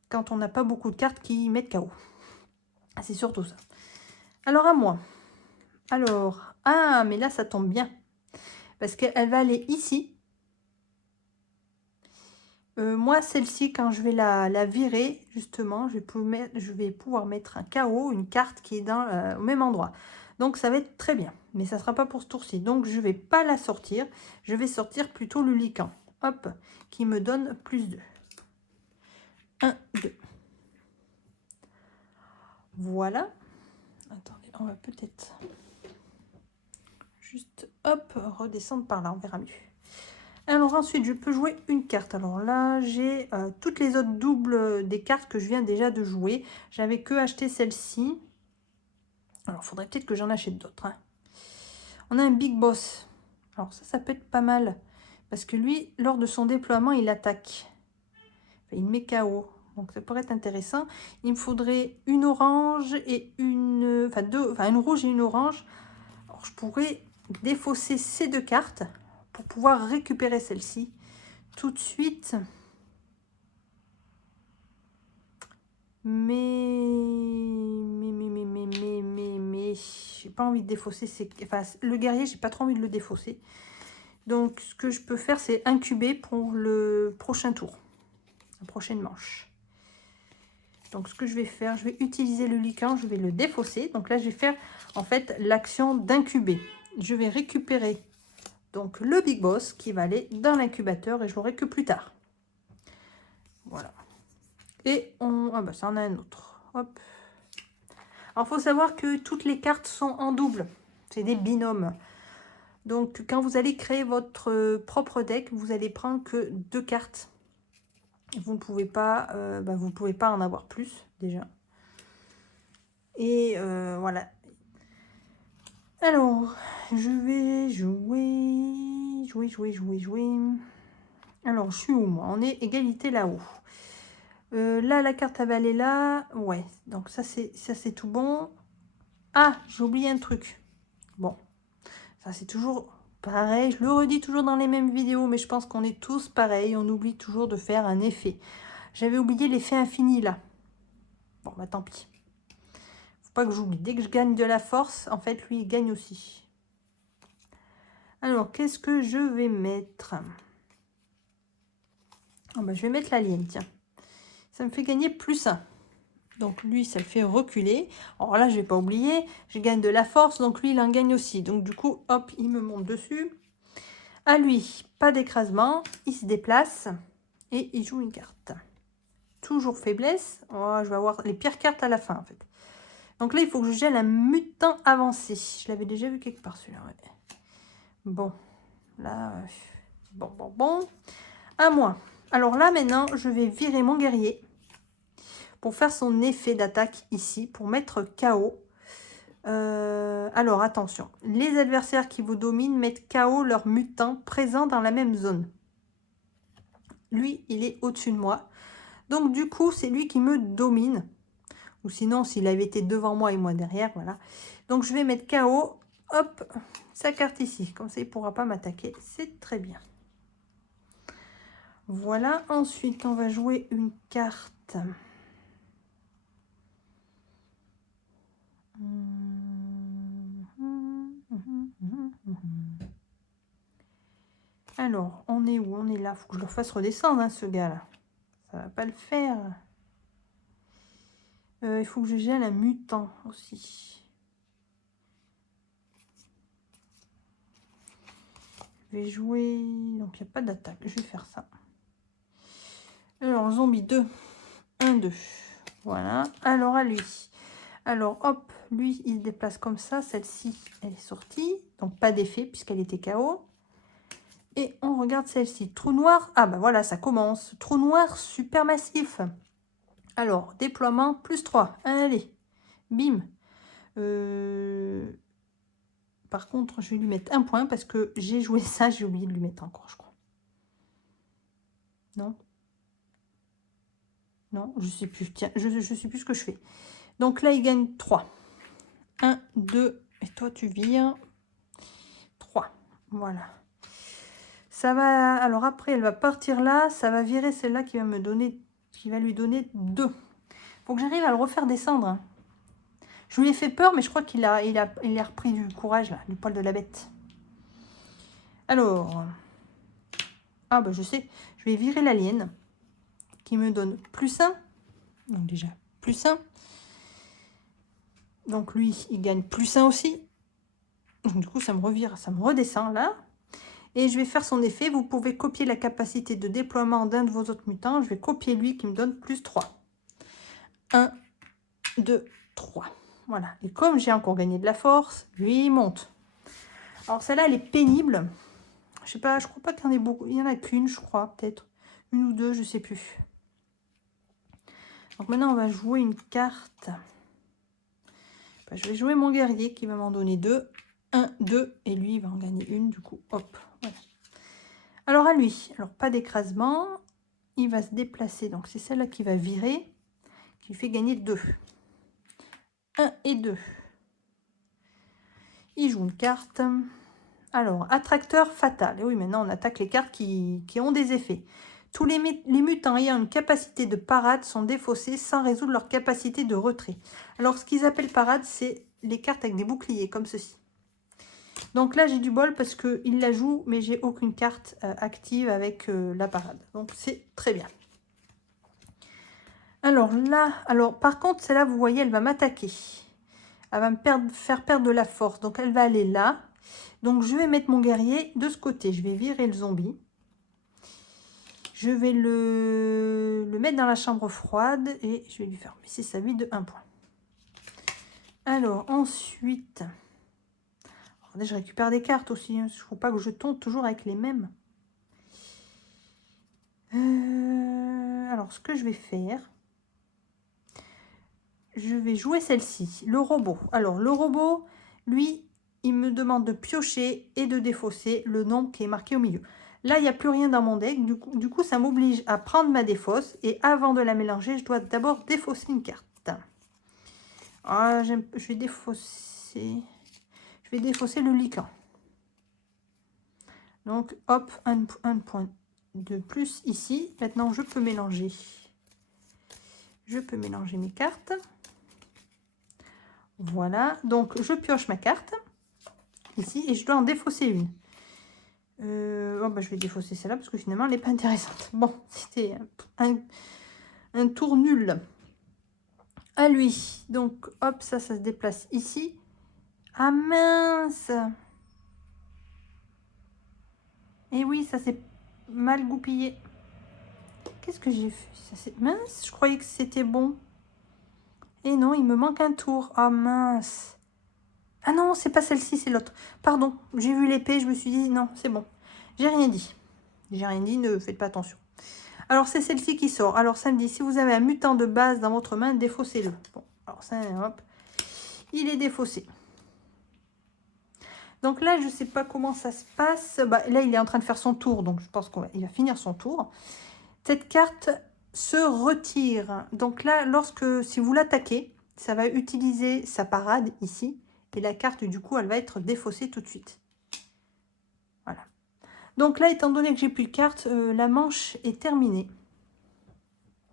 Quand on n'a pas beaucoup de cartes qui mettent KO. C'est surtout ça. Alors, à moi. Alors, ah, mais là, ça tombe bien. Parce qu'elle va aller ici. Moi, celle-ci, quand je vais la virer, justement, je vais pouvoir mettre un KO, une carte qui est au même endroit. Donc, ça va être très bien. Mais ça ne sera pas pour ce tour-ci. Donc, je ne vais pas la sortir. Je vais sortir plutôt le Lycan. Hop, qui me donne plus 2. 1, 2. Voilà. Attendez, on va peut-être juste, hop, redescendre par là. On verra mieux. Alors ensuite, je peux jouer une carte. Alors là, j'ai toutes les autres doubles des cartes que je viens déjà de jouer. J'avais que acheté celle-ci. Alors, il faudrait peut-être que j'en achète d'autres. Hein. On a un Big Boss. Alors ça peut être pas mal. Parce que lui, lors de son déploiement, il attaque. Enfin, il met KO. Donc ça pourrait être intéressant. Il me faudrait une orange et une... Enfin, une rouge et une orange. Alors, je pourrais défausser ces 2 cartes pour pouvoir récupérer celle-ci tout de suite. Mais j'ai pas envie de défausser enfin, le guerrier, j'ai pas trop envie de le défausser. Donc ce que je peux faire, c'est incuber pour le prochain tour, la prochaine manche. Donc ce que je vais faire, je vais utiliser le licorne, je vais le défausser. Donc là, je vais faire en fait l'action d'incuber. Je vais récupérer donc le Big Boss qui va aller dans l'incubateur et je l'aurai que plus tard. Voilà. Et on... Ah bah ça en a un autre. Hop. Alors, il faut savoir que toutes les cartes sont en double. C'est des binômes. Donc, quand vous allez créer votre propre deck, vous allez prendre que 2 cartes. Vous ne pouvez pas, vous pouvez pas en avoir plus, déjà. Et voilà. Alors, je vais jouer. Alors, je suis où, moi? On est égalité là-haut. Là, la carte elle est là. Ouais, donc ça, c'est tout bon. Ah, j'ai oublié un truc. Bon, ça c'est toujours pareil. Je le redis toujours dans les mêmes vidéos, mais je pense qu'on est tous pareils. On oublie toujours de faire un effet. J'avais oublié l'effet infini là. Bon, bah tant pis. Faut pas que j'oublie. Dès que je gagne de la force, en fait, lui, il gagne aussi. Alors, qu'est-ce que je vais mettre? Oh, bah, je vais mettre l'alien, tiens. Ça me fait gagner +1. Donc lui, ça le fait reculer. Alors là, je vais pas oublier, je gagne de la force, donc lui, il en gagne aussi. Donc du coup, hop, il me monte dessus. À lui, pas d'écrasement, il se déplace et il joue une carte. Toujours faiblesse. Oh, je vais avoir les pires cartes à la fin, en fait. Donc là, il faut que je gèle un mutant avancé. Je l'avais déjà vu quelque part, celui-là. Ouais. Bon, là, bon. À moi. Alors là, maintenant, je vais virer mon guerrier pour faire son effet d'attaque ici, pour mettre KO. Alors, attention. Les adversaires qui vous dominent mettent KO leurs mutants présents dans la même zone. Lui, il est au-dessus de moi. Donc, du coup, c'est lui qui me domine. Ou sinon, s'il avait été devant moi et moi derrière, voilà. Donc, je vais mettre KO. Hop, sa carte ici. Comme ça, il ne pourra pas m'attaquer. C'est très bien. Voilà. Ensuite, on va jouer une carte. Alors, on est où? On est là. Faut que je le fasse redescendre, hein, ce gars-là. Ça va pas le faire. Il faut que je gèle un mutant aussi. Je vais jouer... Donc, il n'y a pas d'attaque. Je vais faire ça. Alors, zombie 2. 1, 2. Voilà. Alors, à lui. Alors, hop. Lui, il se déplace comme ça. Celle-ci, elle est sortie. Donc, pas d'effet puisqu'elle était KO. Et on regarde celle-ci. Trou noir. Ah, bah voilà, ça commence. Trou noir supermassif. Alors, déploiement, +3. Allez. Bim. Par contre, je vais lui mettre 1 point parce que j'ai joué ça. J'ai oublié de lui mettre encore, je crois. Non. Non, je sais plus. Tiens, je sais plus ce que je fais. Donc là, il gagne 3. 1, 2. Et toi, tu vires 3. Voilà. Ça va... Alors après, elle va partir là. Ça va virer celle-là qui va me donner... Qui va lui donner 2. Faut que j'arrive à le refaire descendre. Hein. Je lui ai fait peur, mais je crois qu'il a repris du courage, là, du poil de la bête. Alors... Ah, bah je sais. Je vais virer l'alien. Qui me donne +1. Donc déjà, +1. Donc lui, il gagne +1 aussi. Donc du coup, ça me revire, ça me redescend là. Et je vais faire son effet. Vous pouvez copier la capacité de déploiement d'un de vos autres mutants. Je vais copier lui qui me donne +3. 1, 2, 3. Voilà. Et comme j'ai encore gagné de la force, lui, il monte. Alors celle-là, elle est pénible. Je sais pas, je crois pas qu'il y en ait beaucoup. Il y en a qu'une, je crois, peut-être. Une ou deux, je sais plus. Donc maintenant, on va jouer une carte. Je vais jouer mon guerrier qui va m'en donner 2. 1, 2. Et lui, il va en gagner une, du coup. Hop. Voilà. Alors à lui. Alors, pas d'écrasement. il va se déplacer. Donc, c'est celle-là qui va virer, qui fait gagner 2. 1 et 2. Il joue une carte. Alors, attracteur fatal. Et oui, maintenant, on attaque les cartes qui ont des effets. Tous les mutants ayant une capacité de parade sont défaussés sans résoudre leur capacité de retrait. Alors, ce qu'ils appellent parade, c'est les cartes avec des boucliers, comme ceci. Donc là, j'ai du bol parce qu'il la joue, mais j'ai aucune carte active avec la parade. Donc, c'est très bien. Alors là, par contre, celle-là, vous voyez, elle va m'attaquer. Elle va me faire perdre de la force. Donc, elle va aller là. Donc, je vais mettre mon guerrier de ce côté. Je vais virer le zombie. Je vais le mettre dans la chambre froide et je vais lui faire baisser sa vie de 1 point. Alors, ensuite... Attendez, je récupère des cartes aussi. Il ne faut pas que je tombe toujours avec les mêmes. Alors, ce que je vais faire... Je vais jouer celle-ci, le robot. Alors, le robot, lui, il me demande de piocher et de défausser le nombre qui est marqué au milieu. Là, il n'y a plus rien dans mon deck. Du coup, ça m'oblige à prendre ma défausse. Et avant de la mélanger, je dois d'abord défausser une carte. Ah, je vais défausser... Je vais défausser le lican. Donc, hop, un point de plus ici. Maintenant, je peux mélanger. Je peux mélanger mes cartes. Voilà. Donc, je pioche ma carte. Ici. Et je dois en défausser une. Oh, bah, je vais défausser celle-là parce que finalement, elle n'est pas intéressante. Bon, c'était un tour nul. À lui. Donc, hop, ça se déplace ici. Ah mince! Et oui, ça s'est mal goupillé. Qu'est-ce que j'ai fait? Mince, je croyais que c'était bon. Et non, il me manque un tour. Ah mince. Ah non, c'est pas celle-ci, c'est l'autre. Pardon, j'ai vu l'épée, je me suis dit, non, c'est bon. J'ai rien dit. J'ai rien dit, ne faites pas attention. Alors, c'est celle-ci qui sort. Alors, ça me dit, si vous avez un mutant de base dans votre main, défaussez-le. Bon, alors ça, hop, il est défaussé. Donc là, je ne sais pas comment ça se passe. Bah, là, il est en train de faire son tour, donc je pense qu'il va finir son tour. Cette carte se retire. Donc là, si vous l'attaquez, ça va utiliser sa parade ici. Et la carte, du coup, elle va être défaussée tout de suite. Voilà. Donc là, étant donné que j'ai plus de cartes, la manche est terminée.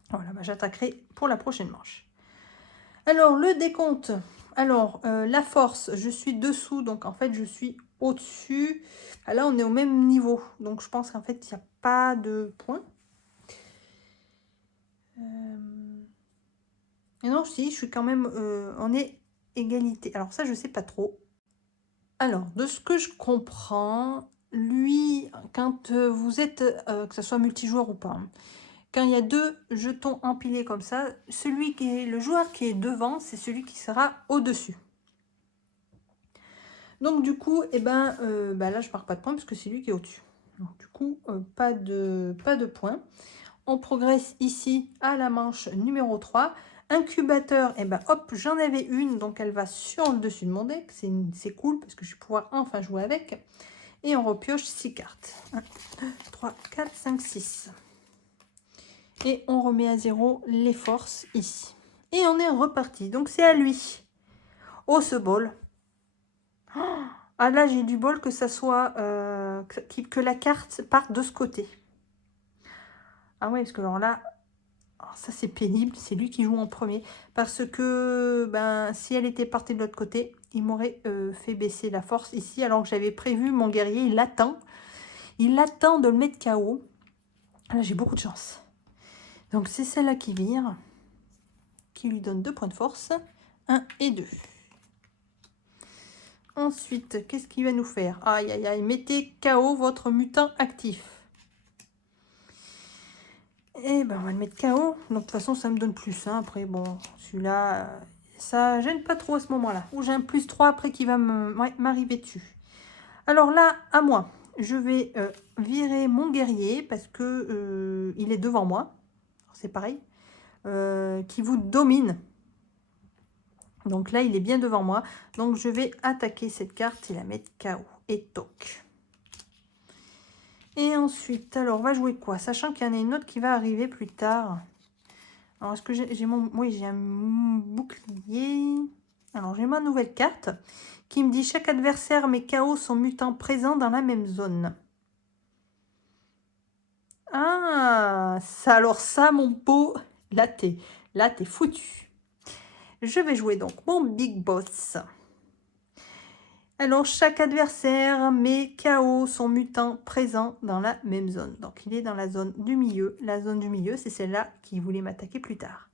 Voilà, bah, j'attaquerai pour la prochaine manche. Alors, le décompte. Alors, la force, je suis dessous, donc en fait, je suis au-dessus. Ah, là, on est au même niveau, donc je pense qu'en fait, il n'y a pas de points. Et non, si, je suis quand même... on est égalité. Alors ça, je sais pas trop. Alors, de ce que je comprends, lui, quand vous êtes, que ce soit multijoueur ou pas, hein, quand il y a 2 jetons empilés comme ça, le joueur qui est devant, c'est celui qui sera au-dessus. Donc du coup, eh ben, bah là, je ne marque pas de points parce que c'est lui qui est au-dessus. Donc du coup, pas de points. On progresse ici à la manche numéro 3. Incubateur, et ben hop, j'en avais une, donc elle va sur le dessus de mon deck. C'est cool parce que je vais pouvoir enfin jouer avec. Et on repioche 6 cartes. 1, 2, 3, 4, 5, 6. Et on remet à 0 les forces ici. Et on est reparti. Donc c'est à lui. Oh, ce bol. Ah là, j'ai du bol que ça soit... que la carte parte de ce côté. Ah ouais, parce que alors là... Alors ça, c'est pénible. C'est lui qui joue en premier. Parce que ben, si elle était partie de l'autre côté, il m'aurait fait baisser la force ici. Alors que j'avais prévu mon guerrier. Il attend. Il attend de le mettre KO. Là, j'ai beaucoup de chance. Donc, c'est celle-là qui vire. Qui lui donne 2 points de force. 1 et 2. Ensuite, qu'est-ce qu'il va nous faire? Aïe, aïe, aïe. Mettez KO votre mutant actif. Et ben, on va le mettre KO. Donc, de toute façon, ça me donne plus. Hein. Après, bon, celui-là, ça gêne pas trop à ce moment-là. Ou j'ai un plus 3 après qui va m'arriver dessus. Alors là, à moi, je vais virer mon guerrier parce que il est devant moi. C'est pareil. Qui vous domine. Donc là, il est bien devant moi. Donc, je vais attaquer cette carte et la mettre KO. Et toc. Et ensuite, alors, on va jouer quoi? Sachant qu'il y en a une autre qui va arriver plus tard. Alors, est-ce que j'ai mon... Oui, j'ai un bouclier. Alors, j'ai ma nouvelle carte qui me dit chaque adversaire mais KO sont mutants présents dans la même zone. Ah, ça, alors ça, mon pot, là, t'es foutu. Je vais jouer donc mon Big Boss. Alors, chaque adversaire met KO son mutant présent dans la même zone. Donc, il est dans la zone du milieu. La zone du milieu, c'est celle-là qui voulait m'attaquer plus tard.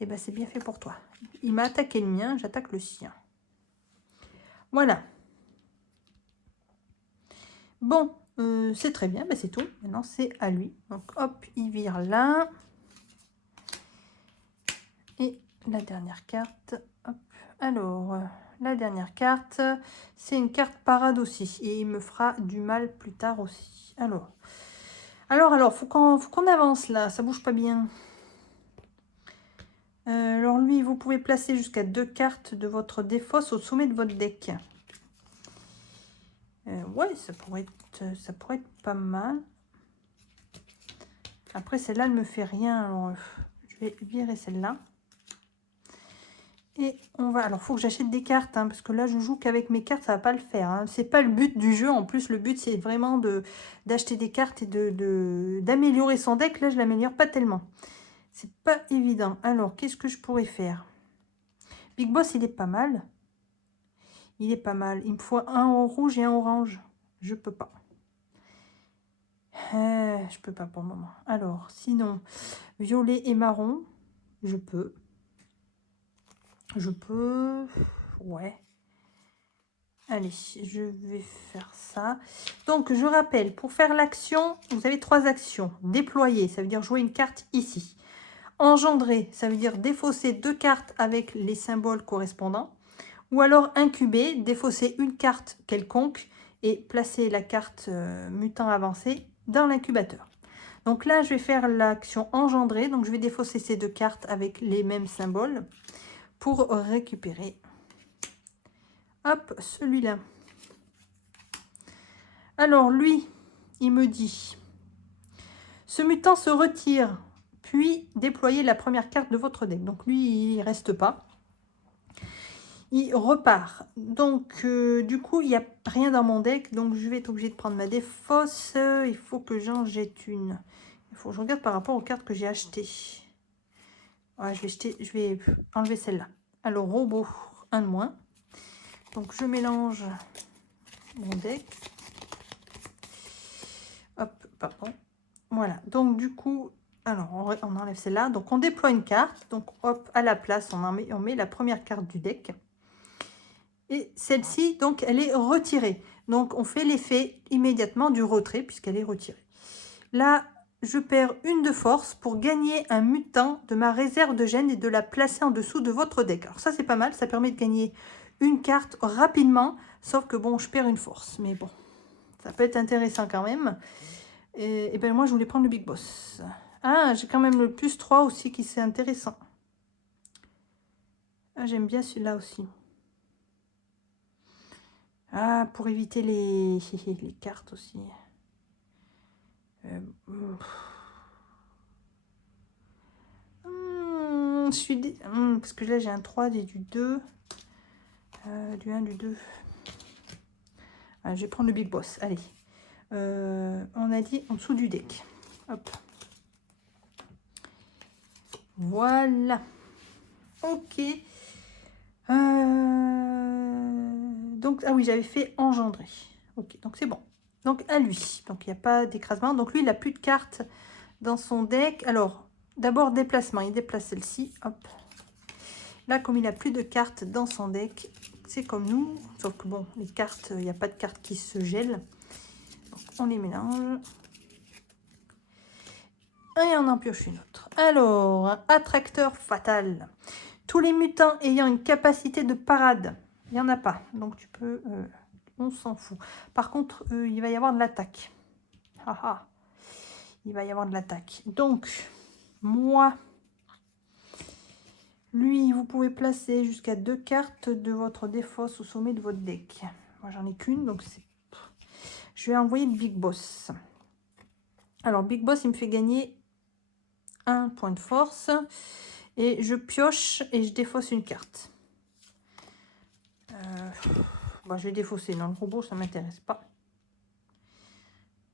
Et bien, c'est bien fait pour toi. Il m'a attaqué le mien, j'attaque le sien. Voilà. Bon, c'est très bien, ben c'est tout. Maintenant, c'est à lui. Donc, hop, il vire là. Et la dernière carte. Hop. Alors, la dernière carte, c'est une carte parade aussi. Et il me fera du mal plus tard aussi. Alors, faut qu'on avance là. Ça bouge pas bien. Alors, lui, vous pouvez placer jusqu'à 2 cartes de votre défausse au sommet de votre deck. Ouais, ça pourrait être pas mal. Après, celle-là, elle me fait rien. Alors, je vais virer celle-là. Et on va... Alors, il faut que j'achète des cartes, hein, parce que là, je joue qu'avec mes cartes, ça va pas le faire. Hein. C'est pas le but du jeu. En plus, le but, c'est vraiment d'acheter des cartes et d'améliorer son deck. Là, je l'améliore pas tellement. C'est pas évident. Alors, qu'est-ce que je pourrais faire? Big Boss, il est pas mal. Il est pas mal. Il me faut un en rouge et un orange. Je peux pas. Je peux pas pour le moment. Alors, sinon, violet et marron, je peux. Je peux. Ouais. Allez, je vais faire ça. Donc, je rappelle, pour faire l'action, vous avez 3 actions. Déployer, ça veut dire jouer une carte ici. Engendrer, ça veut dire défausser 2 cartes avec les symboles correspondants. Ou alors incuber, défausser une carte quelconque et placer la carte mutant avancée dans l'incubateur. Donc là, je vais faire l'action engendrer. Donc, je vais défausser ces 2 cartes avec les mêmes symboles pour récupérer, hop, celui-là. Alors, lui, il me dit, ce mutant se retire, puis déployez la première carte de votre deck. Donc, lui, il reste pas. Il repart. Donc, du coup, il n'y a rien dans mon deck. Donc, je vais être obligée de prendre ma défausse. Il faut que j'en jette une. Il faut que je regarde par rapport aux cartes que j'ai achetées. Ouais, je vais enlever celle-là. Alors, robot, un de moins. Donc, je mélange mon deck. Hop, pardon. Voilà. Donc, du coup, alors, on enlève celle-là. Donc, on déploie une carte. Donc, hop, à la place, on met la première carte du deck. Et celle-ci, donc, elle est retirée. Donc, on fait l'effet immédiatement du retrait puisqu'elle est retirée. Là, je perds une de force pour gagner un mutant de ma réserve de gènes et de la placer en dessous de votre deck. Alors ça, c'est pas mal. Ça permet de gagner une carte rapidement. Sauf que, bon, je perds une force. Mais bon, ça peut être intéressant quand même. Et ben moi, je voulais prendre le Big Boss. Ah, j'ai quand même le plus 3 aussi qui c'est intéressant. Ah, j'aime bien celui-là aussi. Ah, pour éviter les cartes aussi. Parce que là, j'ai un 3, j'ai du 2. Du 1, du 2. Ah, je vais prendre le Big Boss. Allez. On a dit en dessous du deck. Hop. Voilà. Ok. Donc, ah oui, j'avais fait engendrer. Ok, donc c'est bon. Donc, à lui. Donc, il n'y a pas d'écrasement. Donc, lui, il n'a plus de cartes dans son deck. Alors, d'abord, déplacement. Il déplace celle-ci. Hop. Là, comme il n'a plus de cartes dans son deck, c'est comme nous. Sauf que, bon, les cartes, il n'y a pas de cartes qui se gèlent. Donc, on les mélange. Et on en pioche une autre. Alors, attracteur fatal. Tous les mutants ayant une capacité de parade. Il n'y en a pas. Donc, tu peux... on s'en fout. Par contre, il va y avoir de l'attaque. Haha. Il va y avoir de l'attaque. Donc, moi... Lui, vous pouvez placer jusqu'à 2 cartes de votre défausse au sommet de votre deck. Moi, j'en ai qu'une, donc c'est... Je vais envoyer le Big Boss. Alors, Big Boss, il me fait gagner un point de force. Et je pioche et je défausse une carte. Bon, je vais défausser. Non, le robot, ça ne m'intéresse pas.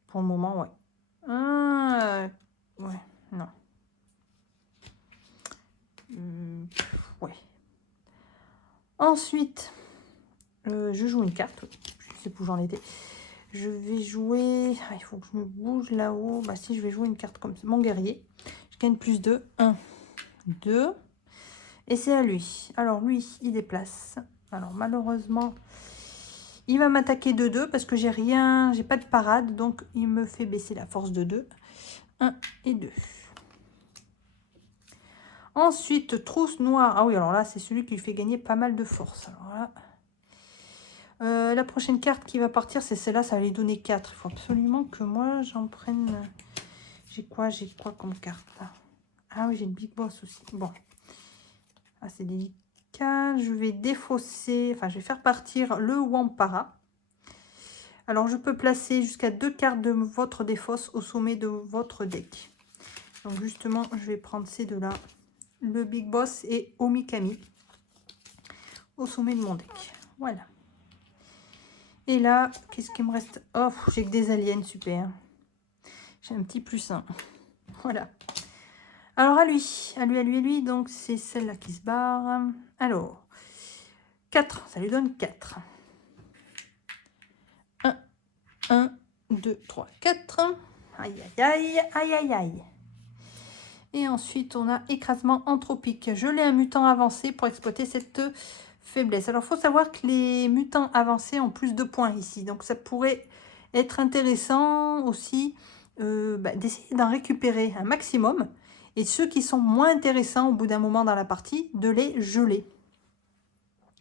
Pour le moment, ouais. Ouais, non. Ouais. Ensuite, je joue une carte. Je sais plus où j'en étais. Je vais jouer... Ah, il faut que je me bouge là-haut. Bah si, je vais jouer une carte comme ça. Mon guerrier. Je gagne plus de 1, 2. Et c'est à lui. Alors lui, il déplace. Alors malheureusement, il va m'attaquer de 2 parce que j'ai rien, j'ai pas de parade. Donc il me fait baisser la force de 2. 1 et 2. Ensuite, trousse noire. Ah oui, alors là, c'est celui qui lui fait gagner pas mal de force. Alors là, la prochaine carte qui va partir, c'est celle-là. Ça va lui donner 4. Il faut absolument que moi, j'en prenne... J'ai quoi comme carte là? Ah oui, j'ai le Big Boss aussi. Bon. Ah, c'est délicat. Je vais défausser... Enfin, je vais faire partir le Wampara. Alors, je peux placer jusqu'à 2 cartes de votre défausse au sommet de votre deck. Donc, justement, je vais prendre ces deux-là. Le Big Boss et Omikami au sommet de mon deck. Voilà. Et là, qu'est-ce qu'il me reste? Oh, j'ai que des aliens, super. J'ai un petit +1. Voilà. Alors, à lui. Donc, c'est celle-là qui se barre. Alors, 4. Ça lui donne 4. 1, 1, 2, 3, 4. Aïe, aïe, aïe, aïe, aïe, aïe. Et ensuite, on a écrasement anthropique. Je l'ai un mutant avancé pour exploiter cette faiblesse. Alors, il faut savoir que les mutants avancés ont plus de points ici. Donc, ça pourrait être intéressant aussi d'essayer d'en récupérer un maximum. Et ceux qui sont moins intéressants au bout d'un moment dans la partie, de les geler.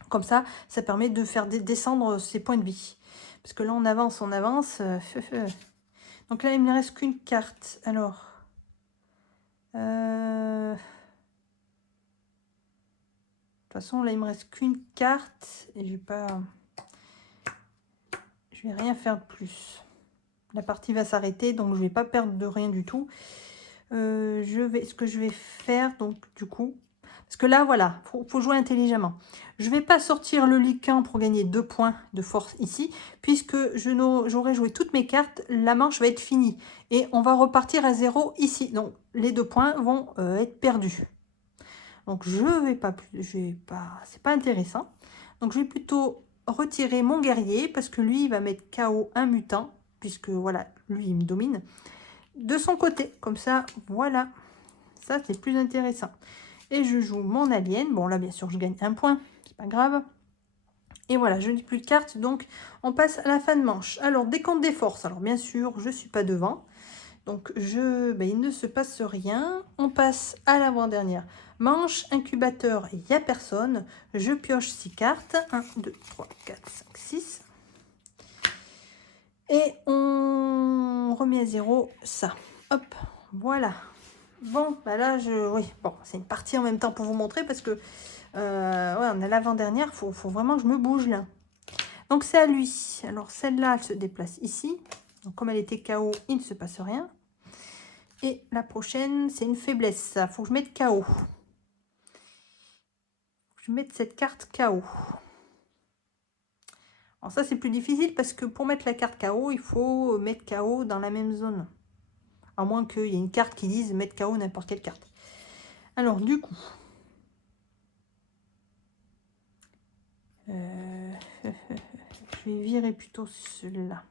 Comme ça, ça permet de faire descendre ses points de vie. Parce que là, on avance. Donc là, il ne me reste qu'une carte. Alors... De toute façon, là, il me reste qu'une carte. Et je vais rien faire de plus. La partie va s'arrêter, donc je vais pas perdre de rien du tout. Ce que je vais faire, donc, du coup... Parce que là, voilà, faut jouer intelligemment. Je vais pas sortir le Lycan pour gagner 2 points de force ici, puisque j'aurai joué toutes mes cartes, la manche va être finie. Et on va repartir à 0 ici. Donc, les 2 points vont être perdus. Donc, c'est pas intéressant. Donc, je vais plutôt retirer mon guerrier, parce que lui, il va mettre KO un mutant, puisque, voilà, lui, il me domine. De son côté, comme ça, voilà. Ça, c'est plus intéressant. Et je joue mon alien. Bon, là, bien sûr, je gagne un point. C'est pas grave. Et voilà, je n'ai plus de cartes. Donc, on passe à la fin de manche. Alors, décompte des forces. Alors, bien sûr, je ne suis pas devant. Donc, il ne se passe rien. On passe à l'avant-dernière manche. Incubateur, il n'y a personne. Je pioche 6 cartes. 1, 2, 3, 4, 5, 6. Et on remet à 0 ça. Hop, voilà. Bon, bah là, oui, bon, c'est une partie en même temps pour vous montrer parce que, ouais, on a l'avant-dernière, faut vraiment que je me bouge là. Donc, c'est à lui. Alors, celle-là, elle se déplace ici. Donc, comme elle était KO, il ne se passe rien. Et la prochaine, c'est une faiblesse. Il faut que je mette KO. Je vais mettre cette carte KO. Alors, ça, c'est plus difficile parce que pour mettre la carte KO, il faut mettre KO dans la même zone. À moins qu'il y ait une carte qui dise mettre KO n'importe quelle carte. Alors, du coup... je vais virer plutôt celui-là.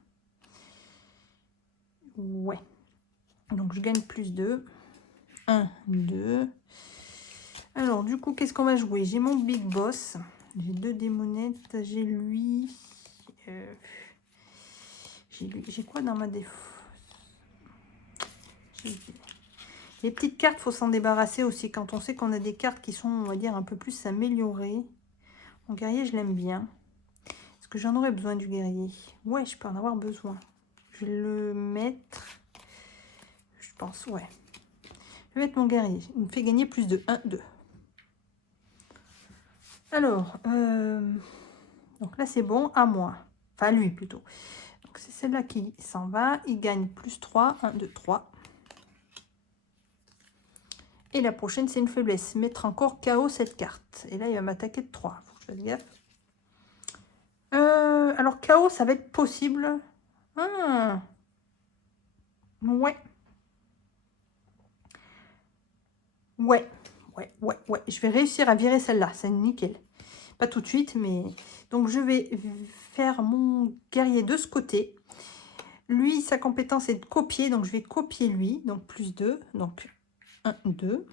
Ouais. Donc, je gagne plus 2. 1, 2. Alors, du coup, qu'est-ce qu'on va jouer? J'ai mon Big Boss. J'ai 2 démonettes. J'ai lui. J'ai quoi dans ma défaut? Les petites cartes, il faut s'en débarrasser aussi quand on sait qu'on a des cartes qui sont, on va dire, un peu plus améliorées. Mon guerrier, je l'aime bien. Est-ce que j'en aurais besoin du guerrier? Ouais, je peux en avoir besoin. Je vais le mettre... Je pense, ouais. Je vais mettre mon guerrier. Il me fait gagner plus de 1, 2. Alors, donc là, c'est bon, à moi. Enfin, lui, plutôt. Donc, c'est celle-là qui s'en va. Il gagne plus 3. 1, 2, 3. Et la prochaine, c'est une faiblesse. Mettre encore KO cette carte. Et là, il va m'attaquer de 3. Faut que je fasse gaffe. Alors, KO, ça va être possible. Ah. Ouais. Ouais. Ouais. Je vais réussir à virer celle-là. C'est nickel. Pas tout de suite, mais... Donc, je vais faire mon guerrier de ce côté. Lui, sa compétence est de copier. Donc, je vais copier lui. Donc, plus 2. Donc, 1, 2.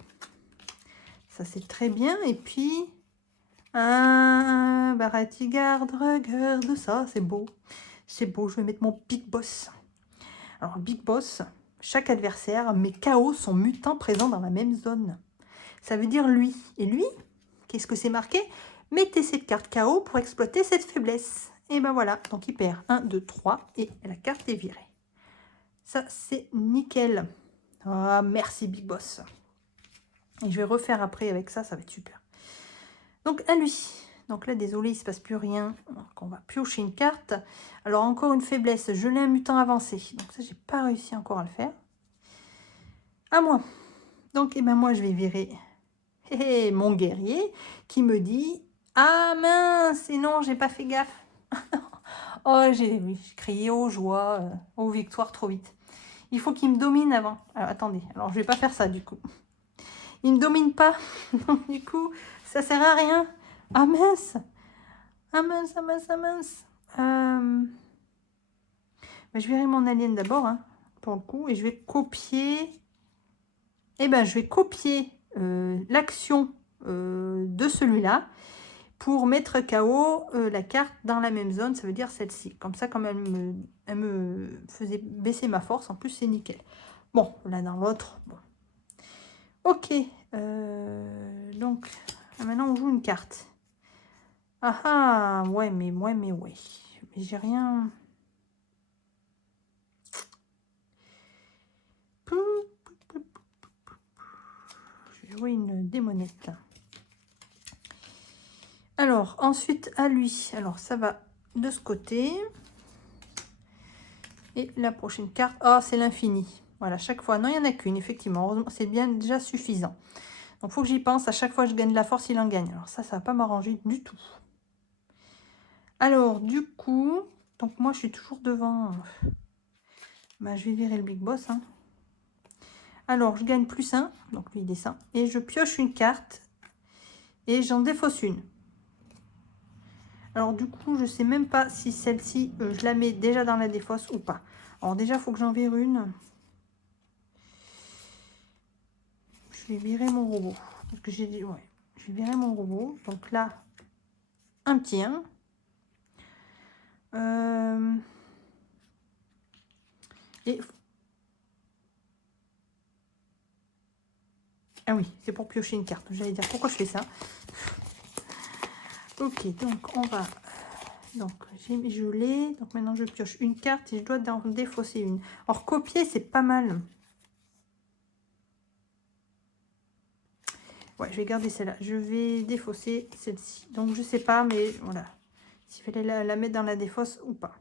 Ça, c'est très bien. Et puis... Ah, Baratigarde, regarde ça. C'est beau. C'est beau. Je vais mettre mon Big Boss. Alors, Big Boss, chaque adversaire met KO son mutant présent dans la même zone. Ça veut dire lui. Et lui, qu'est-ce que c'est marqué? Mettez cette carte KO pour exploiter cette faiblesse. Et ben voilà, donc il perd 1, 2, 3 et la carte est virée. Ça, c'est nickel. Ah, merci Big Boss. Et je vais refaire après avec ça, ça va être super. Donc à lui. Donc là, désolé, il ne se passe plus rien. Donc on va piocher une carte. Alors encore une faiblesse, je l'ai un mutant avancé. Donc ça, j'ai pas réussi encore à le faire. À moi. Donc, eh ben, moi, je vais virer mon guerrier qui me dit « Ah mince, et non, j'ai pas fait gaffe. » Oh, j'ai crié aux joies, aux victoires trop vite. Il faut qu'il me domine avant. Alors, attendez, alors je vais pas faire ça du coup. Il me domine pas. Donc, du coup, ça sert à rien. Ah mince. Ah mince, ah mince, ah mince. Ben, je verrai mon alien d'abord, hein, pour le coup, et je vais copier... Eh ben, je vais copier l'action de celui-là pour mettre KO la carte dans la même zone, ça veut dire celle-ci. Comme ça, comme elle me faisait baisser ma force, en plus, c'est nickel. Bon, là, dans l'autre, bon. Ok, donc, maintenant, on joue une carte. Ah ah, ouais, mais j'ai rien... Je vais jouer une démonette. Alors, ensuite, à lui. Alors, ça va de ce côté. Et la prochaine carte, oh, c'est l'infini. Voilà, chaque fois. Non, il n'y en a qu'une, effectivement. Heureusement, c'est bien déjà suffisant. Donc, il faut que j'y pense. À chaque fois que je gagne de la force, il en gagne. Alors, ça ne va pas m'arranger du tout. Alors, du coup, donc moi, je suis toujours devant. Bah, je vais virer le Big Boss. Hein. Alors, je gagne plus 1. Donc, lui, il descend. Et je pioche une carte. Et j'en défausse une. Alors, du coup, je ne sais même pas si celle-ci, je la mets déjà dans la défausse ou pas. Alors, déjà, il faut que j'en vire une. Je vais virer mon robot. Parce que j'ai dit, ouais, je vais virer mon robot. Donc là, un petit 1. Et... Ah oui, c'est pour piocher une carte. J'allais dire, pourquoi je fais ça? Ok, donc on va... Donc, je l'ai. Donc maintenant, je pioche une carte et je dois en défausser une. Alors, copier, c'est pas mal. Ouais, je vais garder celle-là. Je vais défausser celle-ci. Donc, je sais pas, mais voilà. S'il fallait la mettre dans la défausse ou pas.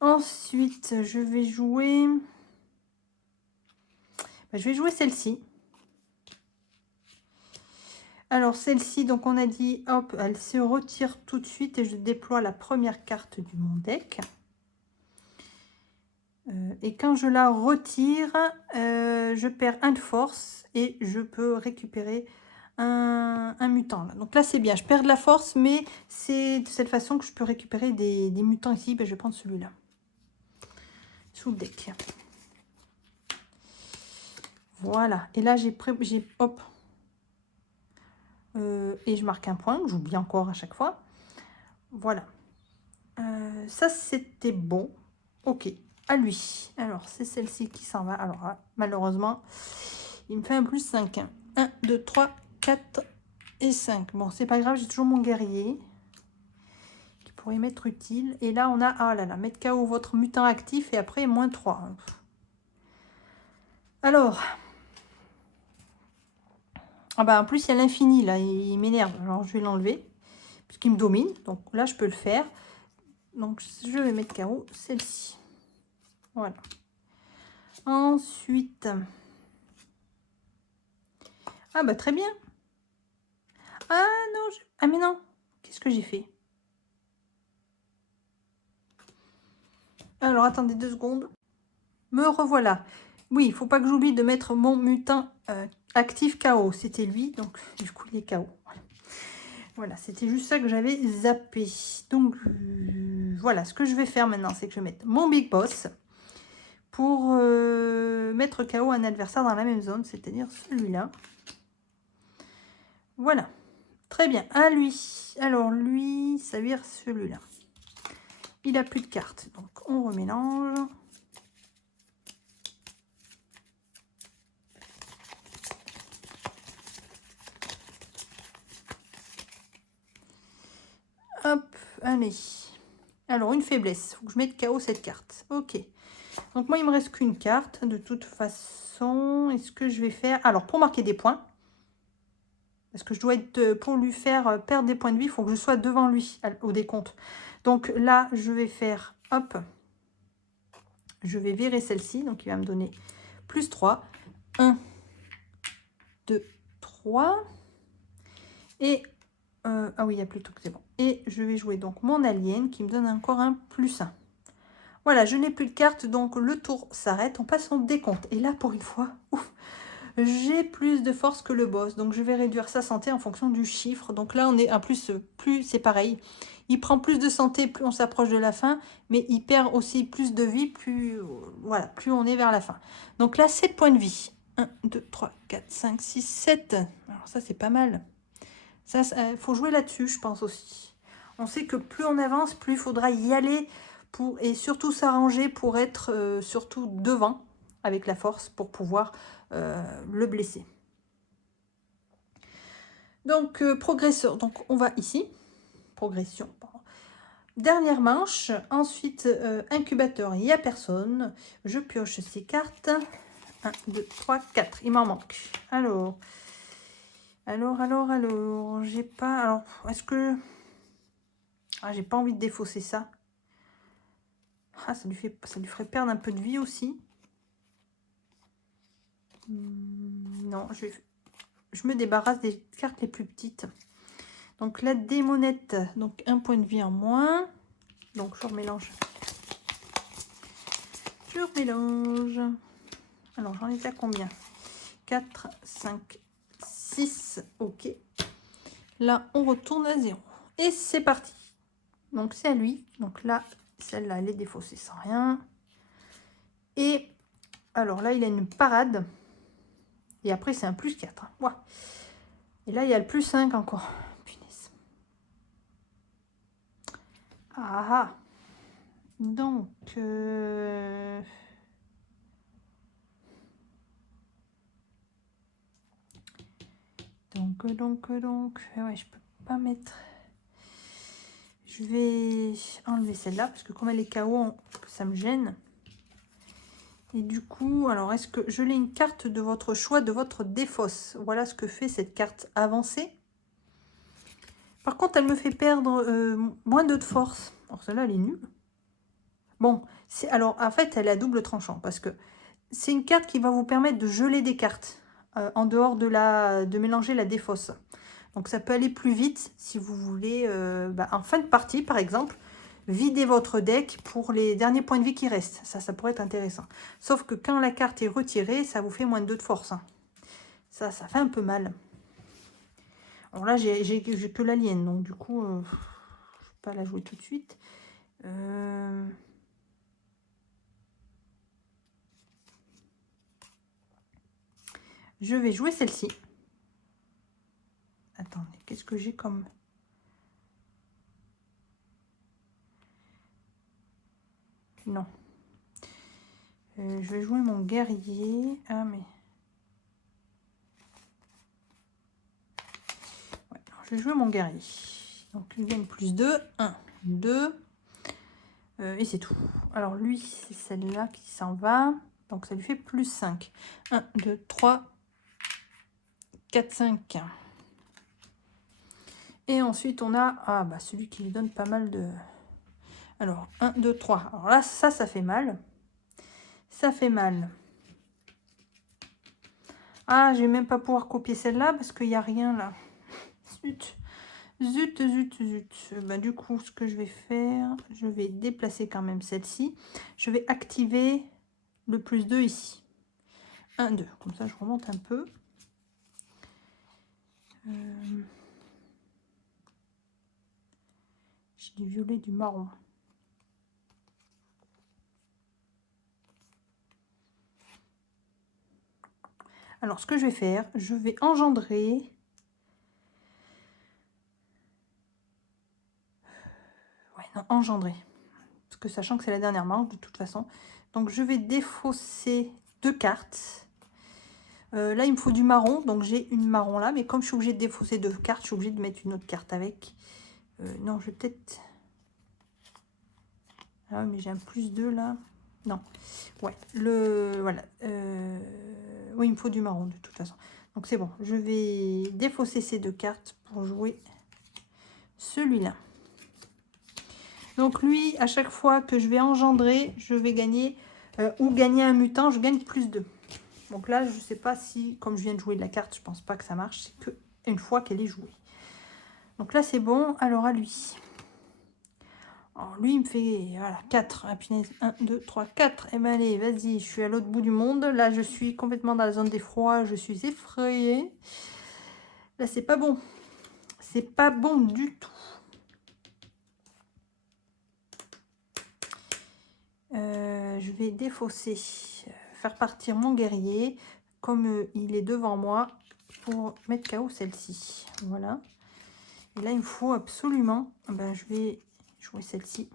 Ensuite, je vais jouer... Je vais jouer celle-ci. Alors, celle-ci, donc on a dit, hop, elle se retire tout de suite et je déploie la première carte du mon deck. Et quand je la retire, je perds 1 de force et je peux récupérer un mutant. Là. Donc là, c'est bien. Je perds de la force, mais c'est de cette façon que je peux récupérer des mutants ici. Ben, je vais prendre celui-là. Sous le deck. Voilà. Et là, hop. Et je marque un point. J'oublie encore à chaque fois. Voilà. Ça, c'était bon. Ok. À lui. Alors, c'est celle-ci qui s'en va. Alors, malheureusement, il me fait un plus 5. 1, 2, 3, 4 et 5. Bon, c'est pas grave, j'ai toujours mon guerrier qui pourrait m'être utile. Et là, on a, ah là là, mettre KO votre mutant actif et après, moins 3. Alors, ah bah, en plus, il y a l'infini, là, il m'énerve. Alors, je vais l'enlever, puisqu'il me domine. Donc là, je peux le faire. Donc, je vais mettre KO celle-ci. Voilà. Ensuite... Ah bah très bien. Ah non, ah mais non. Qu'est-ce que j'ai fait? Alors, attendez 2 secondes. Me revoilà. Oui, il faut pas que j'oublie de mettre mon mutin actif KO. C'était lui, donc du coup, il est KO. Voilà, c'était juste ça que j'avais zappé. Donc, voilà, ce que je vais faire maintenant, c'est que je vais mettre mon Big Boss pour mettre KO un adversaire dans la même zone, c'est-à-dire celui-là. Voilà, très bien. À lui. Alors, lui, ça vire celui-là. Il a plus de cartes, donc on remélange. Hop, allez. Alors, une faiblesse. Il faut que je mette KO cette carte. Ok. Donc, moi, il me reste qu'une carte. De toute façon, est-ce que je vais faire... Alors, pour marquer des points, parce que je dois être... Pour lui faire perdre des points de vie, il faut que je sois devant lui au décompte. Donc, là, je vais faire... Hop. Je vais virer celle-ci. Donc, il va me donner plus 3. 1, 2, 3. Et... ah oui, il y a plutôt que c'est bon. Et je vais jouer donc mon alien qui me donne encore un plus 1. Voilà, je n'ai plus de cartes, donc le tour s'arrête. On passe en décompte. Et là, pour une fois, j'ai plus de force que le boss. Donc, je vais réduire sa santé en fonction du chiffre. Donc là, on est en plus, c'est pareil. Il prend plus de santé, plus on s'approche de la fin. Mais il perd aussi plus de vie, voilà, plus on est vers la fin. Donc là, 7 points de vie. 1, 2, 3, 4, 5, 6, 7. Alors ça, c'est pas mal. Ça, faut jouer là-dessus, je pense aussi. On sait que plus on avance, plus il faudra y aller et surtout s'arranger pour être surtout devant avec la force pour pouvoir le blesser. Donc, progresseur. Donc, on va ici. Progression. Pardon. Dernière manche. Ensuite, incubateur, il n'y a personne. Je pioche ces cartes. 1, 2, 3, 4. Il m'en manque. Alors, j'ai pas... Alors, est-ce que... Ah, j'ai pas envie de défausser ça. Ah, ça lui ferait perdre un peu de vie aussi. Non, je me débarrasse des cartes les plus petites. Donc la démonette, donc un point de vie en moins. Donc je remélange. Je remélange. Alors j'en étais à combien? 4, 5, 6. Ok. Là, on retourne à 0. Et c'est parti. Donc c'est à lui. Donc là, celle-là, elle est défaussée sans rien. Et alors là, il a une parade. Et après, c'est un plus 4. Ouais. Et là, il y a le plus 5 encore. Punaise. Ah. Donc... Donc... Ouais, je peux pas mettre... Je vais enlever celle-là, parce que comme elle est KO, ça me gêne. Et du coup, alors, est-ce que je l'ai une carte de votre choix, de votre défausse? Voilà ce que fait cette carte avancée. Par contre, elle me fait perdre moins de force. Alors, celle-là, elle est nulle. Bon, alors, en fait, elle est à double tranchant, parce que c'est une carte qui va vous permettre de geler des cartes, en dehors de mélanger la défausse. Donc, ça peut aller plus vite si vous voulez, en fin de partie, par exemple, vider votre deck pour les derniers points de vie qui restent. Ça pourrait être intéressant. Sauf que quand la carte est retirée, ça vous fait moins de 2 de force. Hein. Ça fait un peu mal. Alors là, j'ai que l'alien, donc du coup, je ne vais pas la jouer tout de suite. Je vais jouer celle-ci. Attendez, qu'est-ce que j'ai comme... Non. Je vais jouer mon guerrier. Ah, mais... Ouais, je vais jouer mon guerrier. Donc, il gagne plus 2. 1, 2. Et c'est tout. Alors, lui, c'est celle-là qui s'en va. Donc, ça lui fait plus 5. 1, 2, 3, 4, 5. Et ensuite, on a celui qui lui donne pas mal de... Alors, 1, 2, 3. Alors là, ça fait mal. Ça fait mal. Ah, je vais même pas pouvoir copier celle-là parce qu'il n'y a rien là. Zut. Zut, zut, zut. Bah, du coup, ce que je vais faire, je vais déplacer quand même celle-ci. Je vais activer le +2 ici. 1, 2. Comme ça, je remonte un peu. J'ai du violet, du marron. Alors, ce que je vais faire, je vais engendrer... Ouais, non, engendrer. Parce que sachant que c'est la dernière manche, de toute façon. Donc, je vais défausser 2 cartes. Là, il me faut du marron. Donc, j'ai une marron là. Mais comme je suis obligée de défausser 2 cartes, je suis obligée de mettre une autre carte avec. Non, je vais peut-être... Ah, mais j'ai un +2 là. Non. Ouais, voilà. Oui, il me faut du marron de toute façon. Donc, c'est bon. Je vais défausser ces 2 cartes pour jouer celui-là. Donc, lui, à chaque fois que je vais engendrer, je vais gagner... ou gagner un mutant, je gagne +2. Donc là, je ne sais pas si, comme je viens de jouer de la carte, je pense pas que ça marche. C'est que une fois qu'elle est jouée. Donc là, c'est bon. Alors, à lui. Alors, lui, il me fait voilà, 4. Ah, punaise, 1, 2, 3, 4. Eh bien, allez, vas-y, je suis à l'autre bout du monde. Là, je suis complètement dans la zone d'effroi. Je suis effrayée. Là, c'est pas bon. C'est pas bon du tout. Je vais défausser, faire partir mon guerrier, comme il est devant moi, pour mettre KO celle-ci. Voilà. Et là, il me faut absolument... Ben, je vais jouer celle-ci.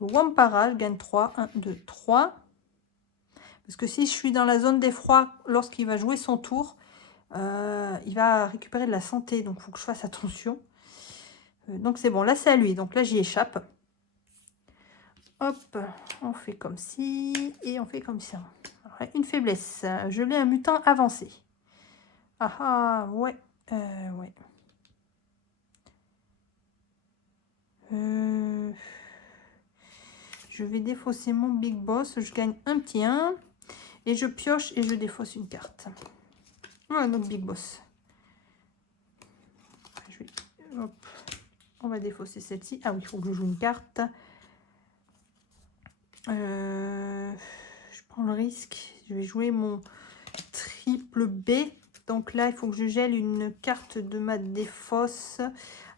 Le Wampara, je gagne 3. 1, 2, 3. Parce que si je suis dans la zone d'effroi, lorsqu'il va jouer son tour, il va récupérer de la santé. Donc, il faut que je fasse attention. Donc, c'est bon. Là, c'est à lui. Donc, là, j'y échappe. Hop, on fait comme ci et on fait comme ça. Alors, une faiblesse. Je l'ai un mutant avancé. Ah ah, ouais. Ouais. Je vais défausser mon Big Boss. Je gagne un petit 1. Et je pioche et je défausse une carte. Voilà notre Big Boss. Hop, on va défausser celle-ci. Ah oui, il faut que je joue une carte. Je prends le risque. Je vais jouer mon triple B. Donc là, il faut que je gèle une carte de ma défausse.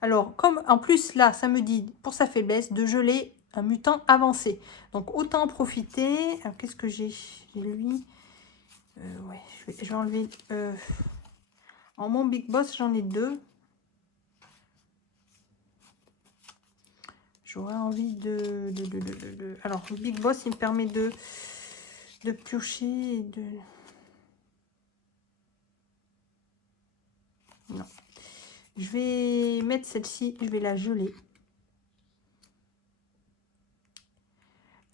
Alors, comme en plus, là, ça me dit, pour sa faiblesse, de geler un mutant avancé. Donc, autant en profiter. Alors, qu'est-ce que j'ai? J'ai lui. Ouais, je vais enlever... en mon Big Boss, j'en ai 2. J'aurais envie Alors, le Big Boss, il me permet de piocher et de... Non. Je vais mettre celle-ci, je vais la geler.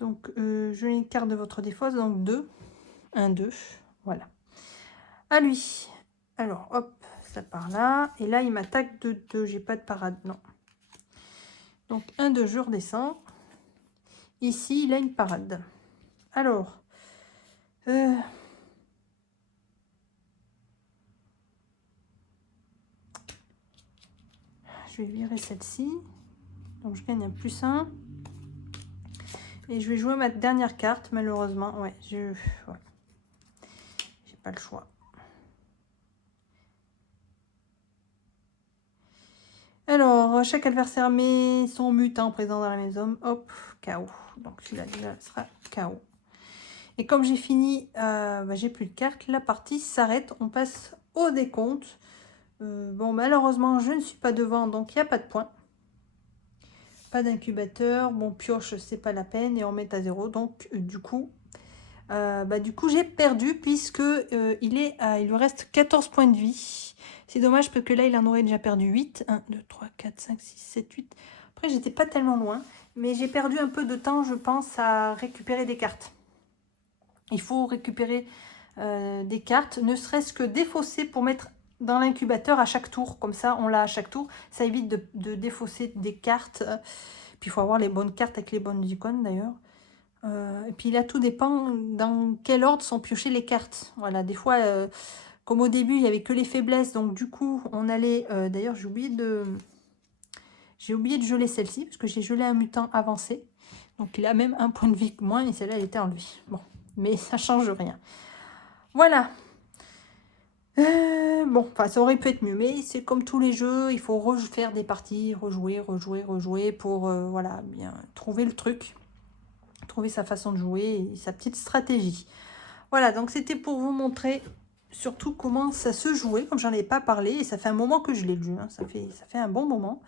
Donc, geler une carte de votre défausse, donc 2. 1, 2. Voilà. À lui. Alors, hop, ça part là. Et là, il m'attaque de 2. J'ai pas de parade, non. Donc, 1, 2, je redescends. Ici, il a une parade. Alors, je vais virer celle-ci. Donc, je gagne un +1. Et je vais jouer ma dernière carte, malheureusement. Ouais, j'ai pas le choix. Alors, chaque adversaire met son mutant présent dans la maison. Hop, KO. Donc, celui-là, déjà, sera KO. Et comme j'ai fini, j'ai plus de cartes. La partie s'arrête. On passe au décompte. Bon, malheureusement, je ne suis pas devant, donc il n'y a pas de points. Pas d'incubateur. Bon, pioche, c'est pas la peine. Et on met à 0. Donc, du coup, j'ai perdu puisque il lui reste 14 points de vie. C'est dommage parce que là, il en aurait déjà perdu 8. 1, 2, 3, 4, 5, 6, 7, 8. Après, j'étais pas tellement loin. Mais j'ai perdu un peu de temps, je pense, à récupérer des cartes. Il faut récupérer des cartes, ne serait-ce que défausser pour mettre dans l'incubateur à chaque tour. Comme ça, on l'a à chaque tour. Ça évite de défausser des cartes. Puis il faut avoir les bonnes cartes avec les bonnes icônes d'ailleurs. Et puis là, tout dépend dans quel ordre sont piochées les cartes. Voilà, des fois, comme au début, il n'y avait que les faiblesses. Donc du coup, on allait... d'ailleurs, j'ai oublié de geler celle-ci, parce que j'ai gelé un mutant avancé. Donc il a même un point de vie que moins, et celle-là, elle était enlevée. Bon, mais ça change rien. Voilà. Bon, enfin, ça aurait pu être mieux, mais c'est comme tous les jeux, il faut refaire des parties, rejouer pour, voilà, bien trouver le truc, trouver sa façon de jouer et sa petite stratégie. Voilà, donc c'était pour vous montrer surtout comment ça se jouait, comme j'en ai pas parlé, et ça fait un moment que je l'ai lu, hein, ça fait un bon moment.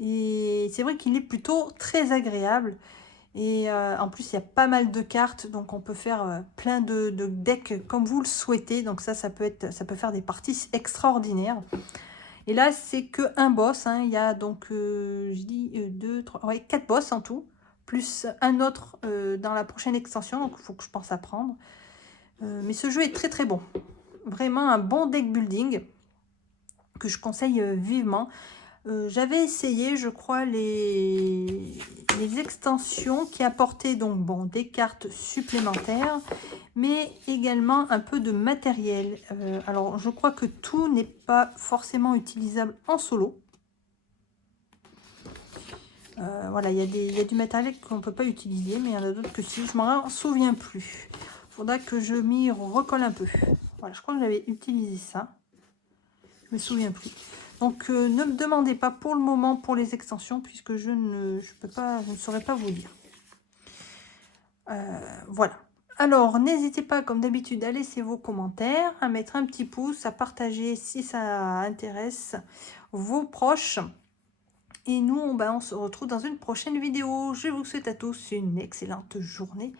Et c'est vrai qu'il est plutôt très agréable. Et en plus, il y a pas mal de cartes, donc on peut faire plein de decks comme vous le souhaitez. Donc ça peut faire des parties extraordinaires. Et là, c'est que un boss. Hein. Il y a donc, je dis 2, 3, ouais, 4 boss en tout, plus un autre dans la prochaine extension. Donc il faut que je pense à prendre. Mais ce jeu est très très bon. Vraiment un bon deck building que je conseille vivement. J'avais essayé, je crois, les extensions qui apportaient donc bon, des cartes supplémentaires, mais également un peu de matériel. Alors, je crois que tout n'est pas forcément utilisable en solo. Voilà, il y a du matériel qu'on ne peut pas utiliser, mais il y en a d'autres que si. Je m'en souviens plus. Il faudra que je m'y recolle un peu. Voilà, je crois que j'avais utilisé ça. Je me souviens plus. Donc, ne me demandez pas pour le moment pour les extensions, puisque je ne saurais pas vous dire. Voilà. Alors, n'hésitez pas, comme d'habitude, à laisser vos commentaires, à mettre un petit pouce, à partager si ça intéresse vos proches. Et nous, on se retrouve dans une prochaine vidéo. Je vous souhaite à tous une excellente journée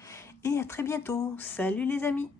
et à très bientôt. Salut les amis!